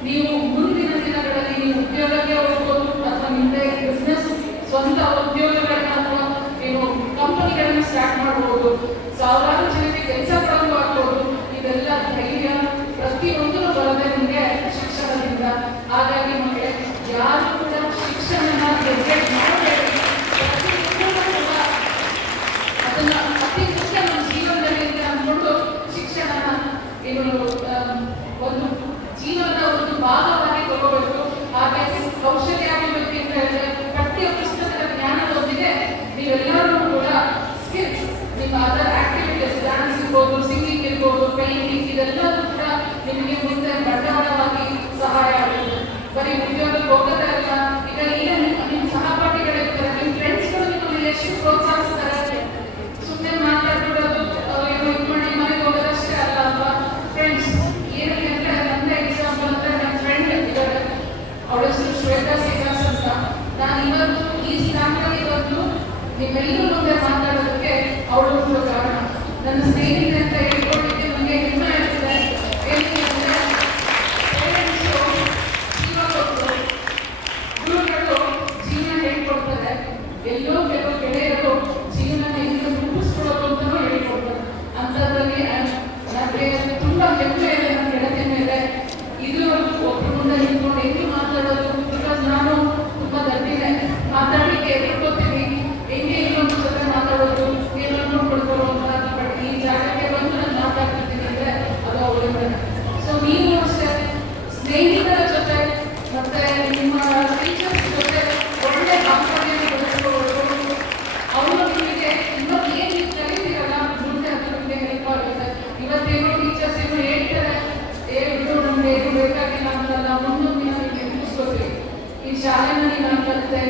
ನೀವು ಮುಂದಿನ ದಿನಗಳಲ್ಲಿ ನೀವು ಉದ್ಯೋಗಕ್ಕೆ ಹೋಗ್ಬೋದು, ಅಥವಾ ನಿಮ್ಮದೇ ಬಿಸ್ನೆಸ್ ಸ್ವಂತ ಉದ್ಯೋಗಗಳನ್ನ ಅಥವಾ ನೀವು ಕಂಪನಿಗಳನ್ನ ಸ್ಟಾರ್ಟ್ ಮಾಡಬಹುದು, ಸಾವಿರಾರು ಜನರಿಗೆ ಕೆಲಸ ಕೊಡಲು ಆಗ್ಬೋದು. ಇದೆಲ್ಲ ಧೈರ್ಯ ಪ್ರತಿಯೊಂದು ಬರೋದೇ ನಿಮಗೆ ಶಿಕ್ಷಣದಿಂದ. ಹಾಗಾಗಿ ನಿಮಗೆ ಯಾರು ಕೂಡ ಶಿಕ್ಷಣನ ನೆಗ್ಲೆಕ್ಟ್ ಮಾಡಬೇಡಿ. ಪ್ರತಿಯೊಂದು ಕೂಡ ಅದನ್ನ ಅತಿ ಮುಖ್ಯ ನಮ್ಮ ಜೀವನದಲ್ಲಿ ಅಂತ ಅಂದ್ಕೊಂಡು ಶಿಕ್ಷಣನ ಒಂದು ಜೀವನದ ಒಂದು ಭಾಗವಾಗಿ ತಗೋಬೇಕು. ಹಾಗೆ ಕೌಶಲ್ಯ ಅಭಿವೃದ್ಧಿ ಅಂತ ಹೇಳಿದ್ರೆ ಪಠ್ಯ ಪುಸ್ತಕದ ಜ್ಞಾನದೊಂದಿಗೆ ನೀವೆಲ್ಲರೂ ಕೂಡ ಸ್ಕಿಲ್ಸ್, ನಿಮ್ಮ ಅದರ್ ಆಕ್ಟಿವಿಟೀಸ್, ಡ್ಯಾನ್ಸ್ ಇರ್ಬೋದು, ಸಿಂಗಿಂಗ್ ಇರ್ಬೋದು, ಪೇಂಟಿಂಗ್, ಇದೆಲ್ಲವೂ ಕೂಡ ನಿಮಗೆ ಮುಂದೆ ಬಂಡವಾಳವಾಗಿ ಸಹಾಯ ಆಗುತ್ತೆ. ಬರೀ ಉದ್ಯೋಗಕ್ಕೆ ಹೋಗೋದೇ ಅಲ್ಲ, ಈಗ ನಿಮ್ಮ ಸಹಪಾಠಿಗಳಿರ್ತಾರೆ, ನಿಮ್ಮ ಫ್ರೆಂಡ್ಸ್ಗಳು ನಿಮ್ಮನ್ನು ಎಷ್ಟು ಪ್ರೋತ್ಸಾಹಿಸ್ತಾರೆ. ಸುಮ್ಮನೆ ಮಾತಾಡ್ಬಿಡೋದು, ಏನೋ ಇದು ಮಾಡಿ ಮನೆಗೆ ಹೋಗೋದಷ್ಟೇ ಅಲ್ಲ ಅಲ್ವಾ ಫ್ರೆಂಡ್ಸ್. ಏನಕ್ಕೆ ಅಂದ್ರೆ ನನ್ನ ಎಕ್ಸಾಂಪಲ್ ಅಂದ್ರೆ ನನ್ನ ಫ್ರೆಂಡ್ ಇದ್ದಾರೆ, ಅವಳ ಹೆಸರು ಶ್ವೇತಾ ಶ್ರೀನಿವಾಸ್ ಅಂತ. ನಾನು ಇವತ್ತು ಈ ಸ್ಥಾನದಲ್ಲಿ ಬಂದು ನಿಮ್ಮೆಲ್ಲರೂ ಮುಂದೆ ಮಾತಾಡೋದಕ್ಕೆ ಅವಳು ಒಂದು ಕಾರಣ. ನನ್ನ ಸ್ನೇಹಿತೆ ಅಂತ ಹೇಳ್ಕೊಂಡಿದ್ದೆ ನನಗೆ ಹೆಮ್ಮೆ ಆಗ್ತದೆ. ಏನಕ್ಕೆ ಅಂದ್ರೆ ಪೇರೆಂಟ್ಸು ಜೀವ ಕೊಟ್ಟರು, ಗುರುಗಳು ಜೀವನ ಹೇಳ್ಕೊಡ್ತಾರೆ, ಎಲ್ಲೋ ಕೆಲವು ಗೆಳೆಯರು ಜೀವನ ಹೆಂಗೆ ರೂಪಿಸ್ಕೊಡೋದು ಅಂತಲೂ ಹೇಳ್ಕೊಡ್ತಾರೆ. ಅಂಥದ್ರಲ್ಲಿ ನನಗೆ ತುಂಬ ಹೆಮ್ಮೆ ಇದೆ ನನ್ನ ಗೆಳತಿ ಮೇಲೆ. ಇದುವರೆಗೂ ಒಬ್ಬರು ಮುಂದೆ ನಿಂತ್ಕೊಂಡು ಹೆಂಗೆ ಮಾತಾಡೋದು, ಬಿಕಾಸ್ ನಾನು ತುಂಬ ದಡ್ಡಿದೆ, ಮಾತಾಡಲಿಕ್ಕೆ ಎದುರ್ಕೋತೀನಿ, ಹೆಂಗೆ ಇನ್ನೊಂದು ಜೊತೆ ಮಾತಾಡೋದು, ಏನೋ ನೋಡ್ಕೊಳ್ತಾರೋ ಅಂತ. ಬಟ್ ಈ ಜಾಗಕ್ಕೆ ಬಂದು ನಾನು ಮಾತಾಡ್ತಿದ್ದೀನಿ ಅಂದರೆ ಅದು ಅವಳಿಂದ. ಸೊ ನೀವು ಅಷ್ಟೇ ಸ್ನೇಹಿತರ ಜೊತೆ ಮತ್ತೆ ನಿಮ್ಮ ಟೀಚರ್ಸ್ ಜೊತೆ ಒಳ್ಳೆ ಬಾಂಧವ್ಯನ ಬೆಳೆಸ್ಕೊಳ್ಬೇಕು. ಅವರು ನಿಮಗೆ ಇನ್ನೊಂದು ಏನು ನೀವು ಕಲಿತೀರಲ್ಲ ಮುಂದೆ ಅದು ನಿಮಗೆ ಹೆಲ್ಪ್ ಆಗುತ್ತೆ. ಇವತ್ತೇನೋ ಟೀಚರ್ಸ್ ಏನೋ ಹೇಳ್ತಾರೆ, ಬಿಡು ನಮ್ಗೆ ಏನು ಬೇಕಾಗಿಲ್ಲ ಅಂತಲ್ಲ, ಮುಂದೊಂದು ದಿನ ನೀವು ನೆನಪಿಸ್ಕೋತೀವಿ ಈ ಶಾಲೆನಲ್ಲಿ ನಾನು ಕಲಿತೆ,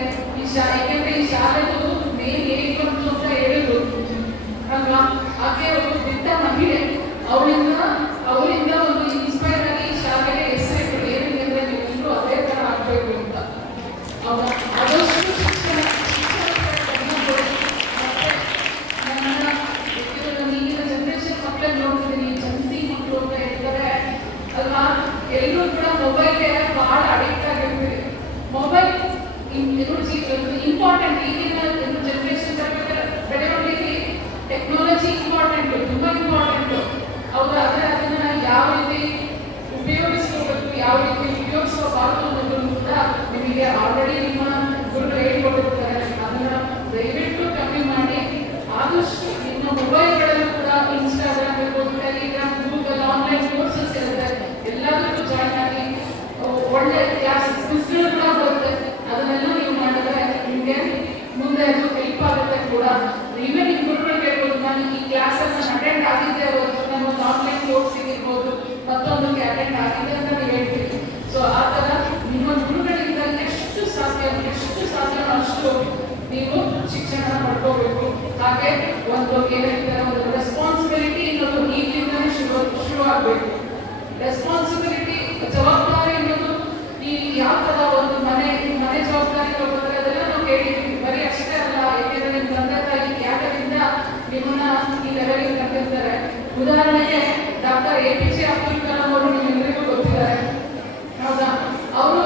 ಯಾಕೆಂದ್ರೆ ಈ ಶಾಲೆದು ಮೇನ್ ಹೇಗೆ ಬಂತು ಅಂತ ಹೇಳಿದ್ರು ಅಲ್ವಾ. ಆಕೆ ಒಂದು ಬಿದ್ದ ಮಹಿಳೆ, ಅವಳಿಂದ ಒಂದು ಇನ್ಸ್ಪೈರ್ ಆಗಿ ಈ ಶಾಲೆಗೆ ಹೆಸರಿಟ್ಟು ಏನಂದ್ರೆ ನೀವೆಲ್ಲರೂ ಅದೇ ತರ ಆಗ್ಬೇಕು ಅಂತ. ಆದಷ್ಟು ಶಿಕ್ಷಣ ಇಂಪಾರ್ಟೆಂಟ್. ಈಗಿನ ಜನರೇಷನ್ ಬೆಳವಣಿಗೆಗೆ ಟೆಕ್ನಾಲಜಿ ಇಂಪಾರ್ಟೆಂಟ್, ತುಂಬಾ ಇಂಪಾರ್ಟೆಂಟ್. ಹೌದಾ? ಆದರೆ ಅದನ್ನ ಯಾವ ರೀತಿ ಉಪಯೋಗಿಸ್ಕೋಬೇಕು, ಯಾವ ರೀತಿ ಉಪಯೋಗಿಸಬಾರದು ಅನ್ನೋದನ್ನು ಕೂಡ ನಿಮಗೆ ಆಲ್ರೆಡಿ ನಿಮ್ಮ ಗುರುಗಳು ಹೇಳಿಕೊಟ್ಟಿರ್ತಾರೆ. ಅದನ್ನ ದಯವಿಟ್ಟು ಕಮ್ಮಿ ಮಾಡಿ ಆದಷ್ಟು ನಿಮ್ಮ ಮೊಬೈಲ್ಗಳಲ್ಲೂ ಕೂಡ ಇನ್ಸ್ಟಾಗ್ರಾಮ್ ಇರ್ಬೋದು, ಟೆಲಿಗ್ರಾಮ್, ಗೂಗಲ್ ಆನ್ಲೈನ್ ಕೋರ್ಸಸ್ ಇರುತ್ತೆ, ಎಲ್ಲದಕ್ಕೂ ಜಾಯ್ನ್ ಆಗಿ ಒಳ್ಳೆ ಕ್ಲಾಸ್ ಕ್ವಿಸ್ಗಳು ಕೂಡ ಬರುತ್ತೆ. ಅದನ್ನೆಲ್ಲ ನೀವು ಮಾಡಿದ್ರೆ ನಿಮಗೆ ಮುಂದೆ ಅದು ಹೆಲ್ಪ್ ಆಗುತ್ತೆ ಕೂಡ. ನೀವೇ ನಿಮ್ಮ ಗುರುಗಳು ಹೇಳ್ಬೋದು, ನಾನು ಈ ಕ್ಲಾಸನ್ನು ಅಟೆಂಡ್ ಆಗಿದ್ದೆ, ಅವತ್ತು ನಮ್ಮೊಂದು ಆನ್ಲೈನ್ ಕೋರ್ಸ್ ಇರ್ಬೋದು, ಮತ್ತೊಂದಕ್ಕೆ ಅಟೆಂಡ್ ಆಗಿದೆ ಅಂತ ನೀವು ಹೇಳ್ತೀರಿ. ಸೊ ಆ ಥರ ನಿಮ್ಮ ಗುರುಗಳಿಂದ ಎಷ್ಟು ಸಾಧ್ಯ ಅಷ್ಟು ನೀವು ಶಿಕ್ಷಣ ಪಡ್ಕೋಬೇಕು. ಹಾಗೆ ಒಂದು ಏನಂತಾರೆ, ಒಂದು ರೆಸ್ಪಾನ್ಸಿಬಿಲಿಟಿ ಅನ್ನೋದು ಈಗಲಿಂದಲೇ ಶುರು ಆಗಬೇಕು. ರೆಸ್ಪಾನ್ಸಿಬಿಲಿಟಿ, ಜವಾಬ್ದಾರಿ ಅನ್ನೋದು ನೀವು ಯಾವ ಥರ ಒಂದು ಮನೆ ಜವಾಬ್ದಾರಿ ತಗೋತಾರೆ ಅದೆಲ್ಲ ನಾವು ಕೇಳಿದ್ದೀವಿ. ಬರೀ ಅಷ್ಟೇ ಅಲ್ಲ, ಯಾಕೆಂದರೆ ನಿಮ್ಮ ತಂದೆ ತಾಯಿ ಯಾಕರಿಂದ ನಿಮ್ಮನ್ನ ಈ ಲೆವೆಲ್ಗೆ ಕರ್ತಿರ್ತಾರೆ. ಉದಾಹರಣೆಗೆ ಡಾಕ್ಟರ್ APJ ಅಬ್ದುಲ್ ಕಲಾಂ ಅವರು ನಿಮ್ಮೆಲ್ಲರಿಗೂ ಗೊತ್ತಿದ್ದಾರೆ, ಹೌದಾ? ಅವರು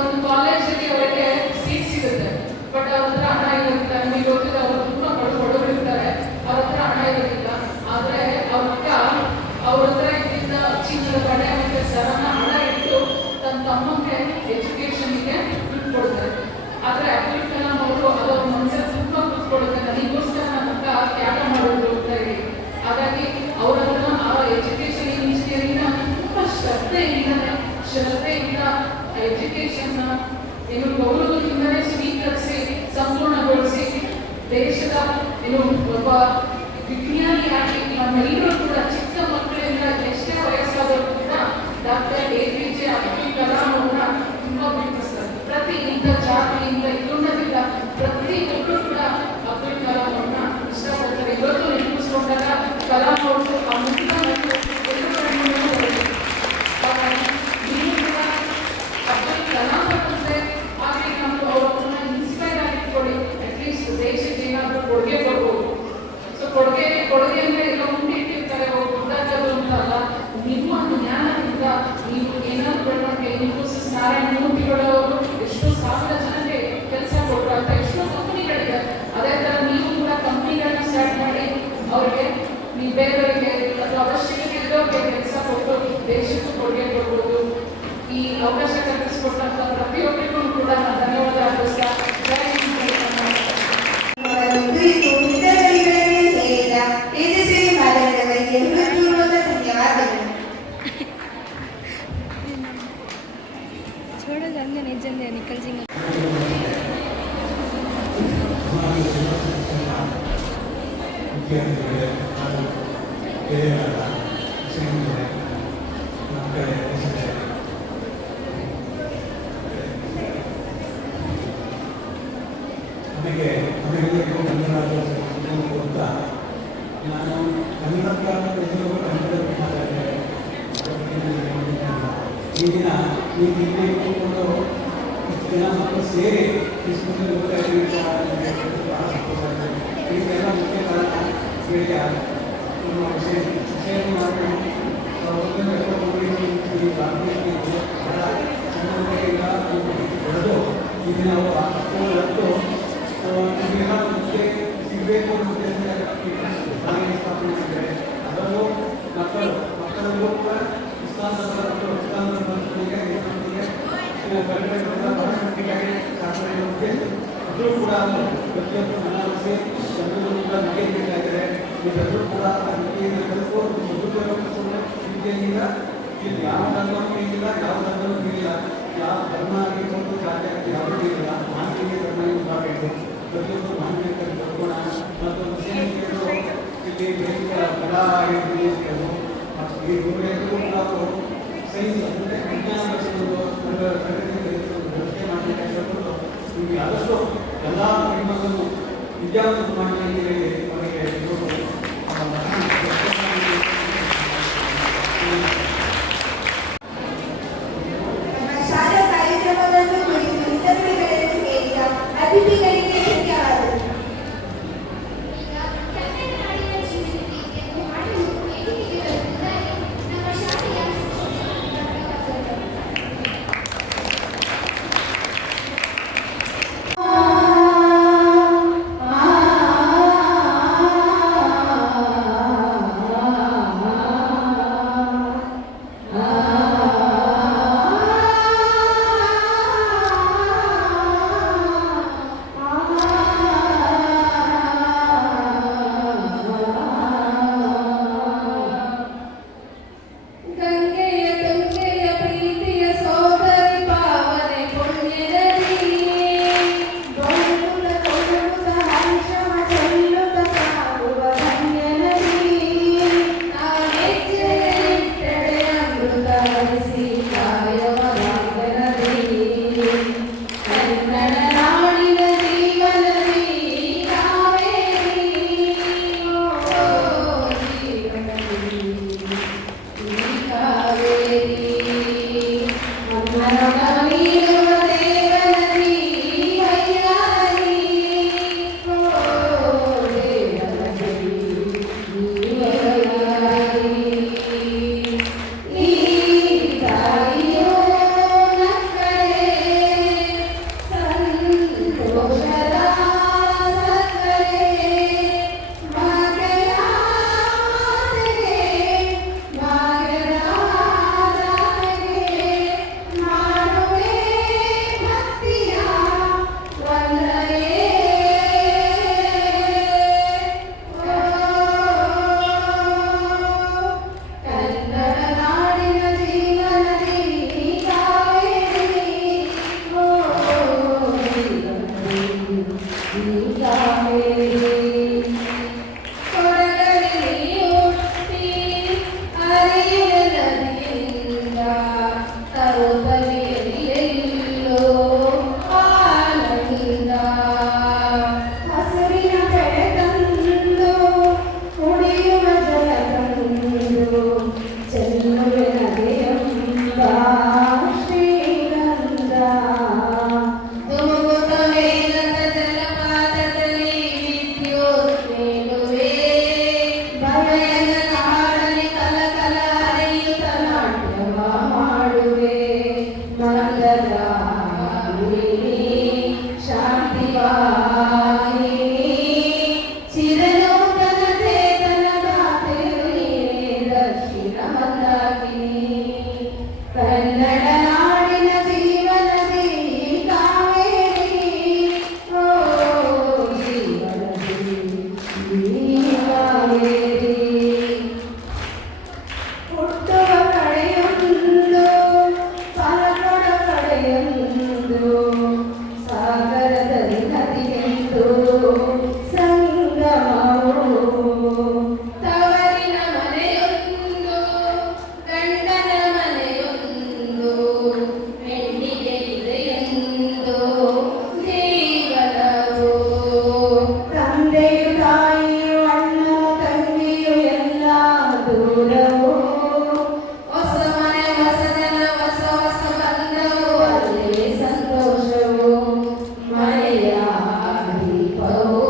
ಒಂದು ಕಾಲೇಜಲ್ಲಿ ಅವರಿಗೆ ಸೀಟ್ ಸಿಗುತ್ತೆ, ಬಟ್ ಅವ್ರ ಹತ್ರ ಹಣ ಇರೋದಿಲ್ಲ. ನಿಮಗೆ ಗೊತ್ತಿದೆ, ಅವರು ತುಂಬ ಬಡವರಿರ್ತಾರೆ, ಅವ್ರ ಹತ್ರ ಹಣ ಇರೋದಿಲ್ಲ. ಆದರೆ ಅವ್ರ ಹತ್ರ ಇದ್ದಿದ್ದ ಚಿನ್ನದ ಕಡೆ ಮತ್ತು ಸರನ ಹಣ ಇಟ್ಟು ತನ್ನ ತಮ್ಮಂಗೆ ಎಜುಕೇಷನ್ಗೆ ದುಡ್ಡು ಕೊಡ್ತಾರೆ. ಆದರೆ ಅಬ್ದುಲ್ ಕಲಾಂ ಅವರು ಅದರ ಮನಸ್ಸಲ್ಲಿ ತುಂಬ ಕೂತ್ಕೊಳ್ಳುತ್ತೆ, ನನಗೋಸ್ಕರ ನನ್ನ ತ್ಯಾಗ ಮಾಡೋದು ಅಂತ ಹೇಳಿ. ಹಾಗಾಗಿ ಅವರನ್ನು ಆ ಎಜುಕೇಷನ್ ಇಂಜಿನಿಯರಿಂಗ್ನ ತುಂಬ ಶ್ರದ್ಧೆಯಿಂದ ಎಜುಕೇಷನ್ನ ಏನು ಗೌರವದಿಂದಲೇ ಸ್ವೀಕರಿಸಿ ಸಂಪೂರ್ಣಗೊಳಿಸಿ ದೇಶದ ಏನು ಒಬ್ಬ ವಿಜ್ಞಾನಿಯಾಗಿ ನಮ್ಮೆಲ್ಲರೂ ಕೂಡ ಚಿಕ್ಕ ಮಕ್ಕಳಿಂದ ಎಷ್ಟೇ ವಯಸ್ಸಾದರೂ ಕೂಡ ಡಾಕ್ಟರ್ APJ ಅಬ್ದುಲ್ ಕಲಾಂ ಅವರನ್ನ ತುಂಬ ಪ್ರೀತಿಸ್ತಾರೆ. ಪ್ರತಿ ಇಂಥ ಜಾತಿಯಿಂದ ಇದೊಂದಿಲ್ಲ, ಪ್ರತಿಯೊಬ್ಬರು ಕೂಡ ಅಬ್ದುಲ್ ಕಲಾಂ ಅವ್ರನ್ನ ಇಷ್ಟಪಡ್ತಾರೆ. ಇವತ್ತು ನೆನಪಿಸ್ಕೊಂಡಾಗ ಕಲಾಂ ಅವರು ಆ ಮುಂದಿನ ನೀವು ಕೂಡ ಅಬ್ದುಲ್ ಕಲಾಂ ಅವರಂದ್ರೆ ಹಾಗೆ ನಾವು ಅವ್ರನ್ನ ಇನ್ಸ್ಪೈರ್ ಆಗಿಟ್ಕೊಳ್ಳಿ. ಅಟ್ಲೀಸ್ಟ್ ದೇಶಕ್ಕೆ ಏನಾದರೂ ಕೊಡುಗೆ ಕೊಡ್ಬೋದು. ಸೊ ಕೊಡುಗೆ ಅಂದರೆ ಎಲ್ಲ ಮುಂದೆ ಇಟ್ಟಿರ್ತಾರೆ, ಗುಡ್ಡಾಗಲು ಅಂತ ಅಲ್ಲ. ನಿಮ್ಮ ಜ್ಞಾನದಿಂದ ನೀವು ಏನಾದರೂ ಬೆಳವಣಿಗೆ, ಇನ್ಫೋಸಿಸ್ ನಾರಾಯಣ ಮೂರ್ತಿಗಳವರು ಎಷ್ಟೋ ಸಾವಿರ ಜನಕ್ಕೆ ಕೆಲಸ ಕೊಟ್ಟರು ಅಂತ ಎಷ್ಟೋ ಕಂಪನಿಗಳಿದೆ. ಅದೇ ಥರ ನೀವು ಕೂಡ ಕಂಪನಿಗಳನ್ನ ಸ್ಟಾರ್ಟ್ ಮಾಡಿ ಅವರಿಗೆ ನೀವು ಬೇರೆಯವರಿಗೆ ಅಥವಾ ಅವಶ್ಯಕತೆ ಇರೋರಿಗೆ ಕೆಲಸ ಕೊಟ್ಟು ದೇಶಕ್ಕೂ ಕೊಡುಗೆ ಕೊಡ್ಬೋದು. ಈ ಅವಕಾಶ ಕಲ್ಪಿಸಿಕೊಟ್ಟಂತ ಪ್ರತಿಯೊಬ್ಬರಿಗೂ ಕೂಡ ನಾನು ಧನ್ಯವಾದ ಅರ್ಪಿಸ್ತಾ ಕುರಿತು ಇತರರಿಗಳನ್ನು ಸೇರಿದ ತೇಜಸ್ವಿ ಮಾದರಿಯವರಿಗೆ ಹೃದಯಪೂರ್ವಕ ಧನ್ಯವಾದಗಳು. छोड़ो जंदे नहीं जंदे निकल जाएंगे. ನಮಗೆಲ್ಲರಿಗೂ ಧನ್ಯವಾದಗಳು ಅಂತ ನಾನು ಈ ದಿನ ನೀವು ಇಲ್ಲಿ ಕೂತ್ಕೊಂಡು ಇಷ್ಟು ಜನ ಮಕ್ಕಳು ಸೇರಿ ಡಿಸ್ಕಷನ್ ಬಹಳ ಸಂತೋಷ. ಇದಕ್ಕೆಲ್ಲ ಮುಖ್ಯ ಕಾರಣ ಈಗ ನಮ್ಮ ವಿಷಯ ಮಾಡಿ ಬಹಳ ಚೆನ್ನಾಗಿಲ್ಲ ಬೆಳೆದು ಈ ದಿನ ಹತ್ತು ನಿಮಗೆಲ್ಲ ಮುಖ್ಯ ಸಿಗಬೇಕು ಅನ್ನೋ ಸ್ಥಾಪನೆ ಮಾಡಿದ್ದಾರೆ. ಅದರಲ್ಲೂ ಮಕ್ಕಳಲ್ಲೂ ಕೂಡ ಅದು ಕೂಡ ಪ್ರತಿಯೊಂದು ಮನವರಿಸಿ ಎಲ್ಲರೂ ಕೂಡ ನಡೆಯಬೇಕಾಗಿದೆ. ಇದೆಲ್ಲರೂ ಕೂಡ ರೀತಿಯಿಂದ ಇಲ್ಲಿ ಯಾವ ಧರ್ಮವೂ ಇಲ್ಲ, ಯಾವ ಧರ್ಮವೂ ಇಲ್ಲ, ಯಾವ ಧರ್ಮ ಆಗಿರ್ಬೋದು, ಜಾತಿ ಆಗಿ ಯಾವುದೂ ಇಲ್ಲ. ಮಾನವೀಯ ಧರ್ಮ ಮಾಡಬೇಕು, ಪ್ರತಿಯೊಂದು ಮಾನವೀಯತೆ ಬರ್ಕೋಣ. ಮತ್ತು ಮುಸ್ಲಿಮರು ಇಲ್ಲಿ ದೈಹಿಕ ಕಲಾ ಆಗಿರ್ಬೋದು, ಈ ಗುರುಗಳಿಗೂ ಕೂಡ ಸೈನ್ಸ್ ಅಂದರೆ ವಿಜ್ಞಾನ ವ್ಯವಸ್ಥೆ ಮಾಡಬೇಕಾಗಿರೋದು ನಿಮಗೆ ಆದಷ್ಟು ಎಲ್ಲ ಹೆಣ್ಮಕ್ಕಳು ವಿದ್ಯಾವಂತ ಮಾಡಿ ಅಂತ ಹೇಳಿ ಅವರಿಗೆ ನಮ್ಮ ಶಾಲಾ ಕಾರ್ಯಕ್ರಮವನ್ನು ಕುರಿತು ಇತರರಿಗಳನ್ನು ಸೇರಿದ ಅತಿಥಿಗಳಿಗೆ ಧನ್ಯವಾದಗಳು. ಈಗ ಕನ್ನಡ ಜೀವನಕ್ಕೆ ಹಾಡು ವೇದಿಕೆಗೆ ಬರುತ್ತಿದ್ದಾರೆ ನಮ್ಮ ಶಾಲೆಯ ಶಿಕ್ಷಕರು. ಕಲೆಯ ದೀಪವೋ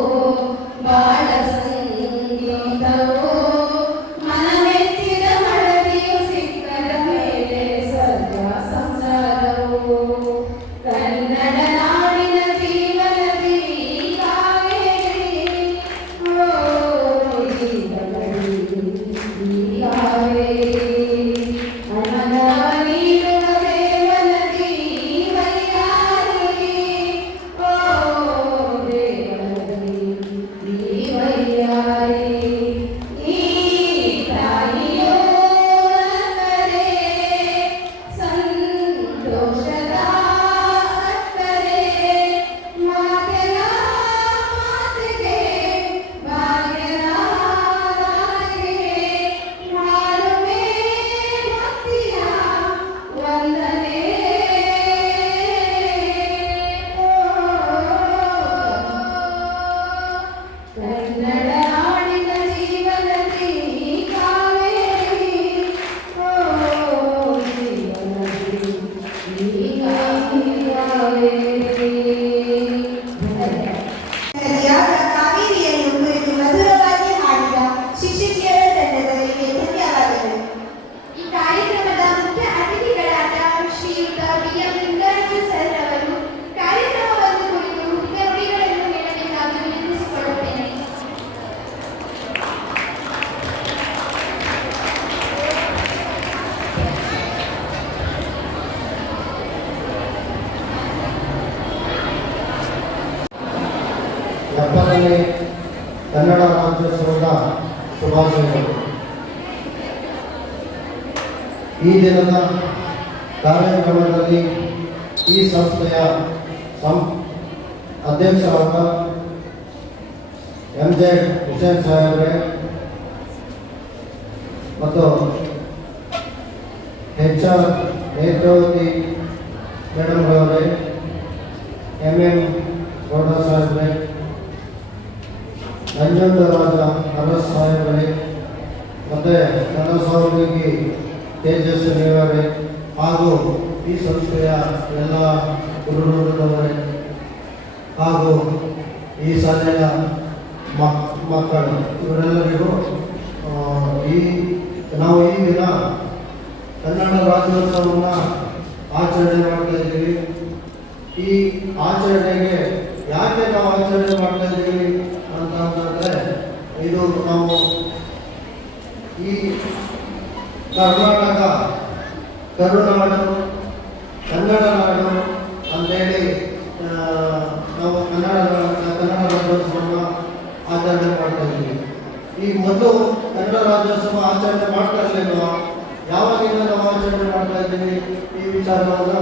ಬಾಳ ಸಂಗೀತವೋ ಮನಮೆಚ್ಚಿದ ಮಡದಿಯು ಸಿಕ್ಕದ ಮೇಲೆ ಸ್ವರ್ಗ ಸಂಸಾರವೋ ಕನ್ನಡ ನಾಡಿನ ಜೀವನದಿ ಕಾವೇರಿ ಓ ಜೀವನದಿ ಕಾವೇರಿ ಅನನವ ನೀಡುವ ದೇವನದಿ ವೈಯಾರಿ ಓ ದೇವನದಿ ವೈಯಾರಿ ಈ ತಾಯಿಯೋ ನಕ್ಕರೆ ಸಂತೋಷದ ಸಕ್ಕರೆ ಮಾತೆಯ ಮಾತಿಗೆ ಭಾಗ್ಯದ ನಾಲಿಗೆ ಮಾಡುವೆ ಭಕ್ತಿಯ ವಂದನೆ ಕನ್ನಡ ನಾಡಿನ ಜೀವನದಿ ಕಾವೇರಿ ಓ ಜೀವನದಿ ನದಿಯಾದ ಕಾವೇರಿಯನ್ನು ಕುರಿತು ಮಧುರವಾಗಿ ಹಾಡಿದ ಶಿಕ್ಷಕಿಯರ ತಂಡದವರಿಗೆ ಧನ್ಯವಾದಗಳು. ಈ ಕಾರ್ಯಕ್ರಮದ ಮುಖ್ಯ ಅತಿಥಿಗಳಾದ ಶ್ರೀಯುತ ಬಿ.ಎಂ. ಲಿಂಗರಾಜು ಸರ್ ಅವರು ಕಾರ್ಯಕ್ರಮವನ್ನು ಕುರಿತು ಮುಖ್ಯ ನುಡಿಗಳನ್ನು ಹೇಳಬೇಕಾಗಿ ವಿನಂತಿಸಿಕೊಳ್ಳುತ್ತೇನೆ. ಎಪ್ಪತ್ತನೇ ಕನ್ನಡ ರಾಜ್ಯೋತ್ಸವದ ಶುಭಾಶಯಗಳು. ಈ ದಿನದ ಕಾರ್ಯಕ್ರಮದಲ್ಲಿ ಈ ಸಂಸ್ಥೆಯ ಅಧ್ಯಕ್ಷರಾದ ಎಂ.ಜೆ. ಹುಸೇನ್ ಸಾಹೇಬ್ರೆ ಮತ್ತು ಎಚ್.ಆರ್. ನೇತ್ರಾವತಿ ಮೇಡಮ್ರವರೇ, ಎಂ.ಎಂ. ಗೌಡ ಸಾಹೇಬ್ರೆ, ನಂಜುಂಡರಾಜ ಅರಸ್ ಸಾಹೇಬರೇ ಮತ್ತು ನನ್ನ ಸಹೋದ್ಯೋಗಿ ತೇಜಸ್ವಿನಿಯವರೇ ಹಾಗೂ ಈ ಸಂಸ್ಥೆಯ ಎಲ್ಲ ಗುರುಗಳವರೇ ಹಾಗೂ ಈ ಶಾಲೆಯ ಮಕ್ಕಳು ಇವರೆಲ್ಲರಿಗೂ ನಾವು ಈ ದಿನ ಕನ್ನಡ ರಾಜ್ಯೋತ್ಸವವನ್ನು ಆಚರಣೆ ಮಾಡ್ತಾ ಇದ್ದೀವಿ. ಈ ಆಚರಣೆಗೆ ಯಾಕೆ ನಾವು ಆಚರಣೆ ಮಾಡ್ತಾ ಇದ್ದೀವಿ ಅಂತಂದರೆ, ಇದು ನಾವು ಈ ಕರ್ನಾಟಕ ಕರುನಾಡು ಕನ್ನಡ ನಾಡು ಅಂತೇಳಿ ನಾವು ಕನ್ನಡ ರಾಜ್ಯೋತ್ಸವವನ್ನು ಆಚರಣೆ ಮಾಡ್ತಾ ಇದ್ದೀವಿ. ಈ ಮೊದಲು ಕನ್ನಡ ರಾಜ್ಯೋತ್ಸವ ಆಚರಣೆ ಮಾಡ್ತಾ ಇರಲಿಲ್ವಾ? ಯಾವಾಗಿಂದ ನಾವು ಆಚರಣೆ ಮಾಡ್ತಾ ಇದ್ದೀವಿ? ಈ ವಿಚಾರವನ್ನು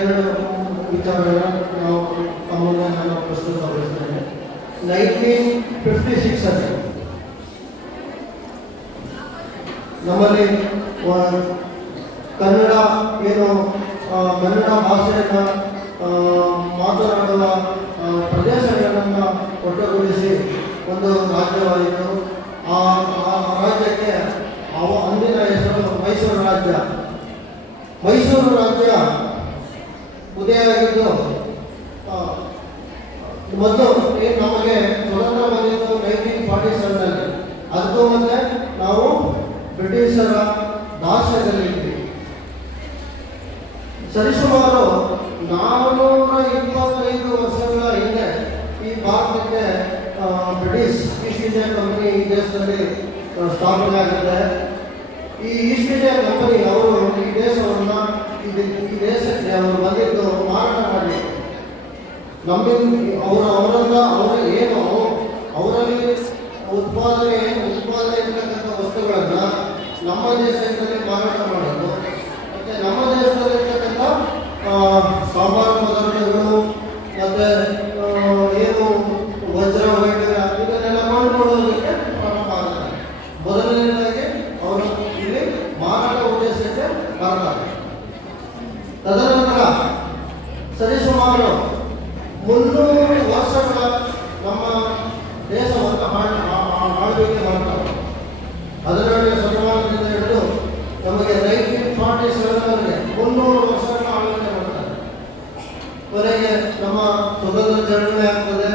ಎರಡು ವಿಚಾರಗಳನ್ನು ನಾವು ತಮ್ಮನ್ನು ನಾನು ಪ್ರಸ್ತುತಪಡಿಸ್ತೇನೆ. 1956 ಅಲ್ಲಿ ನಮ್ಮಲ್ಲಿ ಕನ್ನಡ ಏನು ಕನ್ನಡ ಭಾಷೆಯನ್ನು ಮಾತನಾಡುವ ಪ್ರದೇಶಗಳನ್ನು ಒಟ್ಟುಗೂಡಿಸಿ ಒಂದು ರಾಜ್ಯವಾಯಿತು. ಆ ರಾಜ್ಯಕ್ಕೆ ಅಂದಿನ ಹೆಸರು ಮೈಸೂರು ರಾಜ್ಯ. ಮೈಸೂರು ರಾಜ್ಯ ಉದಯ ಆಗಿದ್ದು ಮೊದಲು ಏನು ನಮಗೆ ಸ್ವತಂತ್ರ ಬಂದಿದ್ದು 1947ರಲ್ಲಿ. ಅದಕ್ಕೂ ಮೊದಲೇ ನಾವು ಬ್ರಿಟಿಷರ ದಾಸ್ಯದಲ್ಲಿದ್ವಿ. ಸರಿಸುಮಾರು 425 ವರ್ಷಗಳ ಹಿಂದೆ ಈ ಭಾರತಕ್ಕೆ ಬ್ರಿಟಿಷ್ ಈಸ್ಟ್ ಇಂಡಿಯಾ ಕಂಪನಿ ಈ ದೇಶದಲ್ಲಿ ಸ್ಥಾಪನೆ ಆಗುತ್ತೆ. ಈ ಈಸ್ಟ್ ಇಂಡಿಯಾ ಕಂಪನಿ ಅವರು ಈ ದೇಶವನ್ನು ಈ ದೇಶಕ್ಕೆ ಅವರು ಬಂದಿದ್ದು ಮಾರಾಟ ಮಾಡಿ ಅವರಲ್ಲಿ ಉತ್ಪಾದನೆ ಇರ್ತಕ್ಕಂಥ ವಸ್ತುಗಳನ್ನು ನಮ್ಮ ದೇಶದಲ್ಲಿ ಮಾರಾಟ ಮಾಡೋದು, ಮತ್ತು ನಮ್ಮ ದೇಶದಲ್ಲಿರ್ತಕ್ಕಂಥ ಸಾಂಬಾರು ಪದಾರ್ಥಗಳು ಮತ್ತು ಏನು ವಜ್ರ ವೈಢೂರ್ಯ ಇದನ್ನೆಲ್ಲ ಕೊಂಡುಕೊಳ್ಳೋದಕ್ಕೆ ಪ್ರಾರಂಭ ಆಗುತ್ತೆ. ಮೊದಲನೇದಾಗಿ ಅವರು ಇಲ್ಲಿ ಮಾರಾಟ ಉದ್ದೇಶಕ್ಕೆ ಬರ್ತಾರೆ. ತದನಂತರ ಸರಿಸುಮಾರು 300 ವರ್ಷಗಳ ನಮ್ಮ ದೇಶವನ್ನು ಆಳ್ವಿಕೆ ಮಾಡ್ತಾರೆ. 12ನೇ ಶತಮಾನದಿಂದ ಹಿಡಿದು ನಮಗೆ 1947 300 ವರ್ಷಗಳ ಆಳ್ವಿಕೆ ಮಾಡ್ತಾರೆ. ಕೊನೆಗೆ ನಮ್ಮ ಸ್ವತಂತ್ರ ಸ್ವತಂತ್ರ ಚಳವಳಿ ಆಗ್ತದೆ.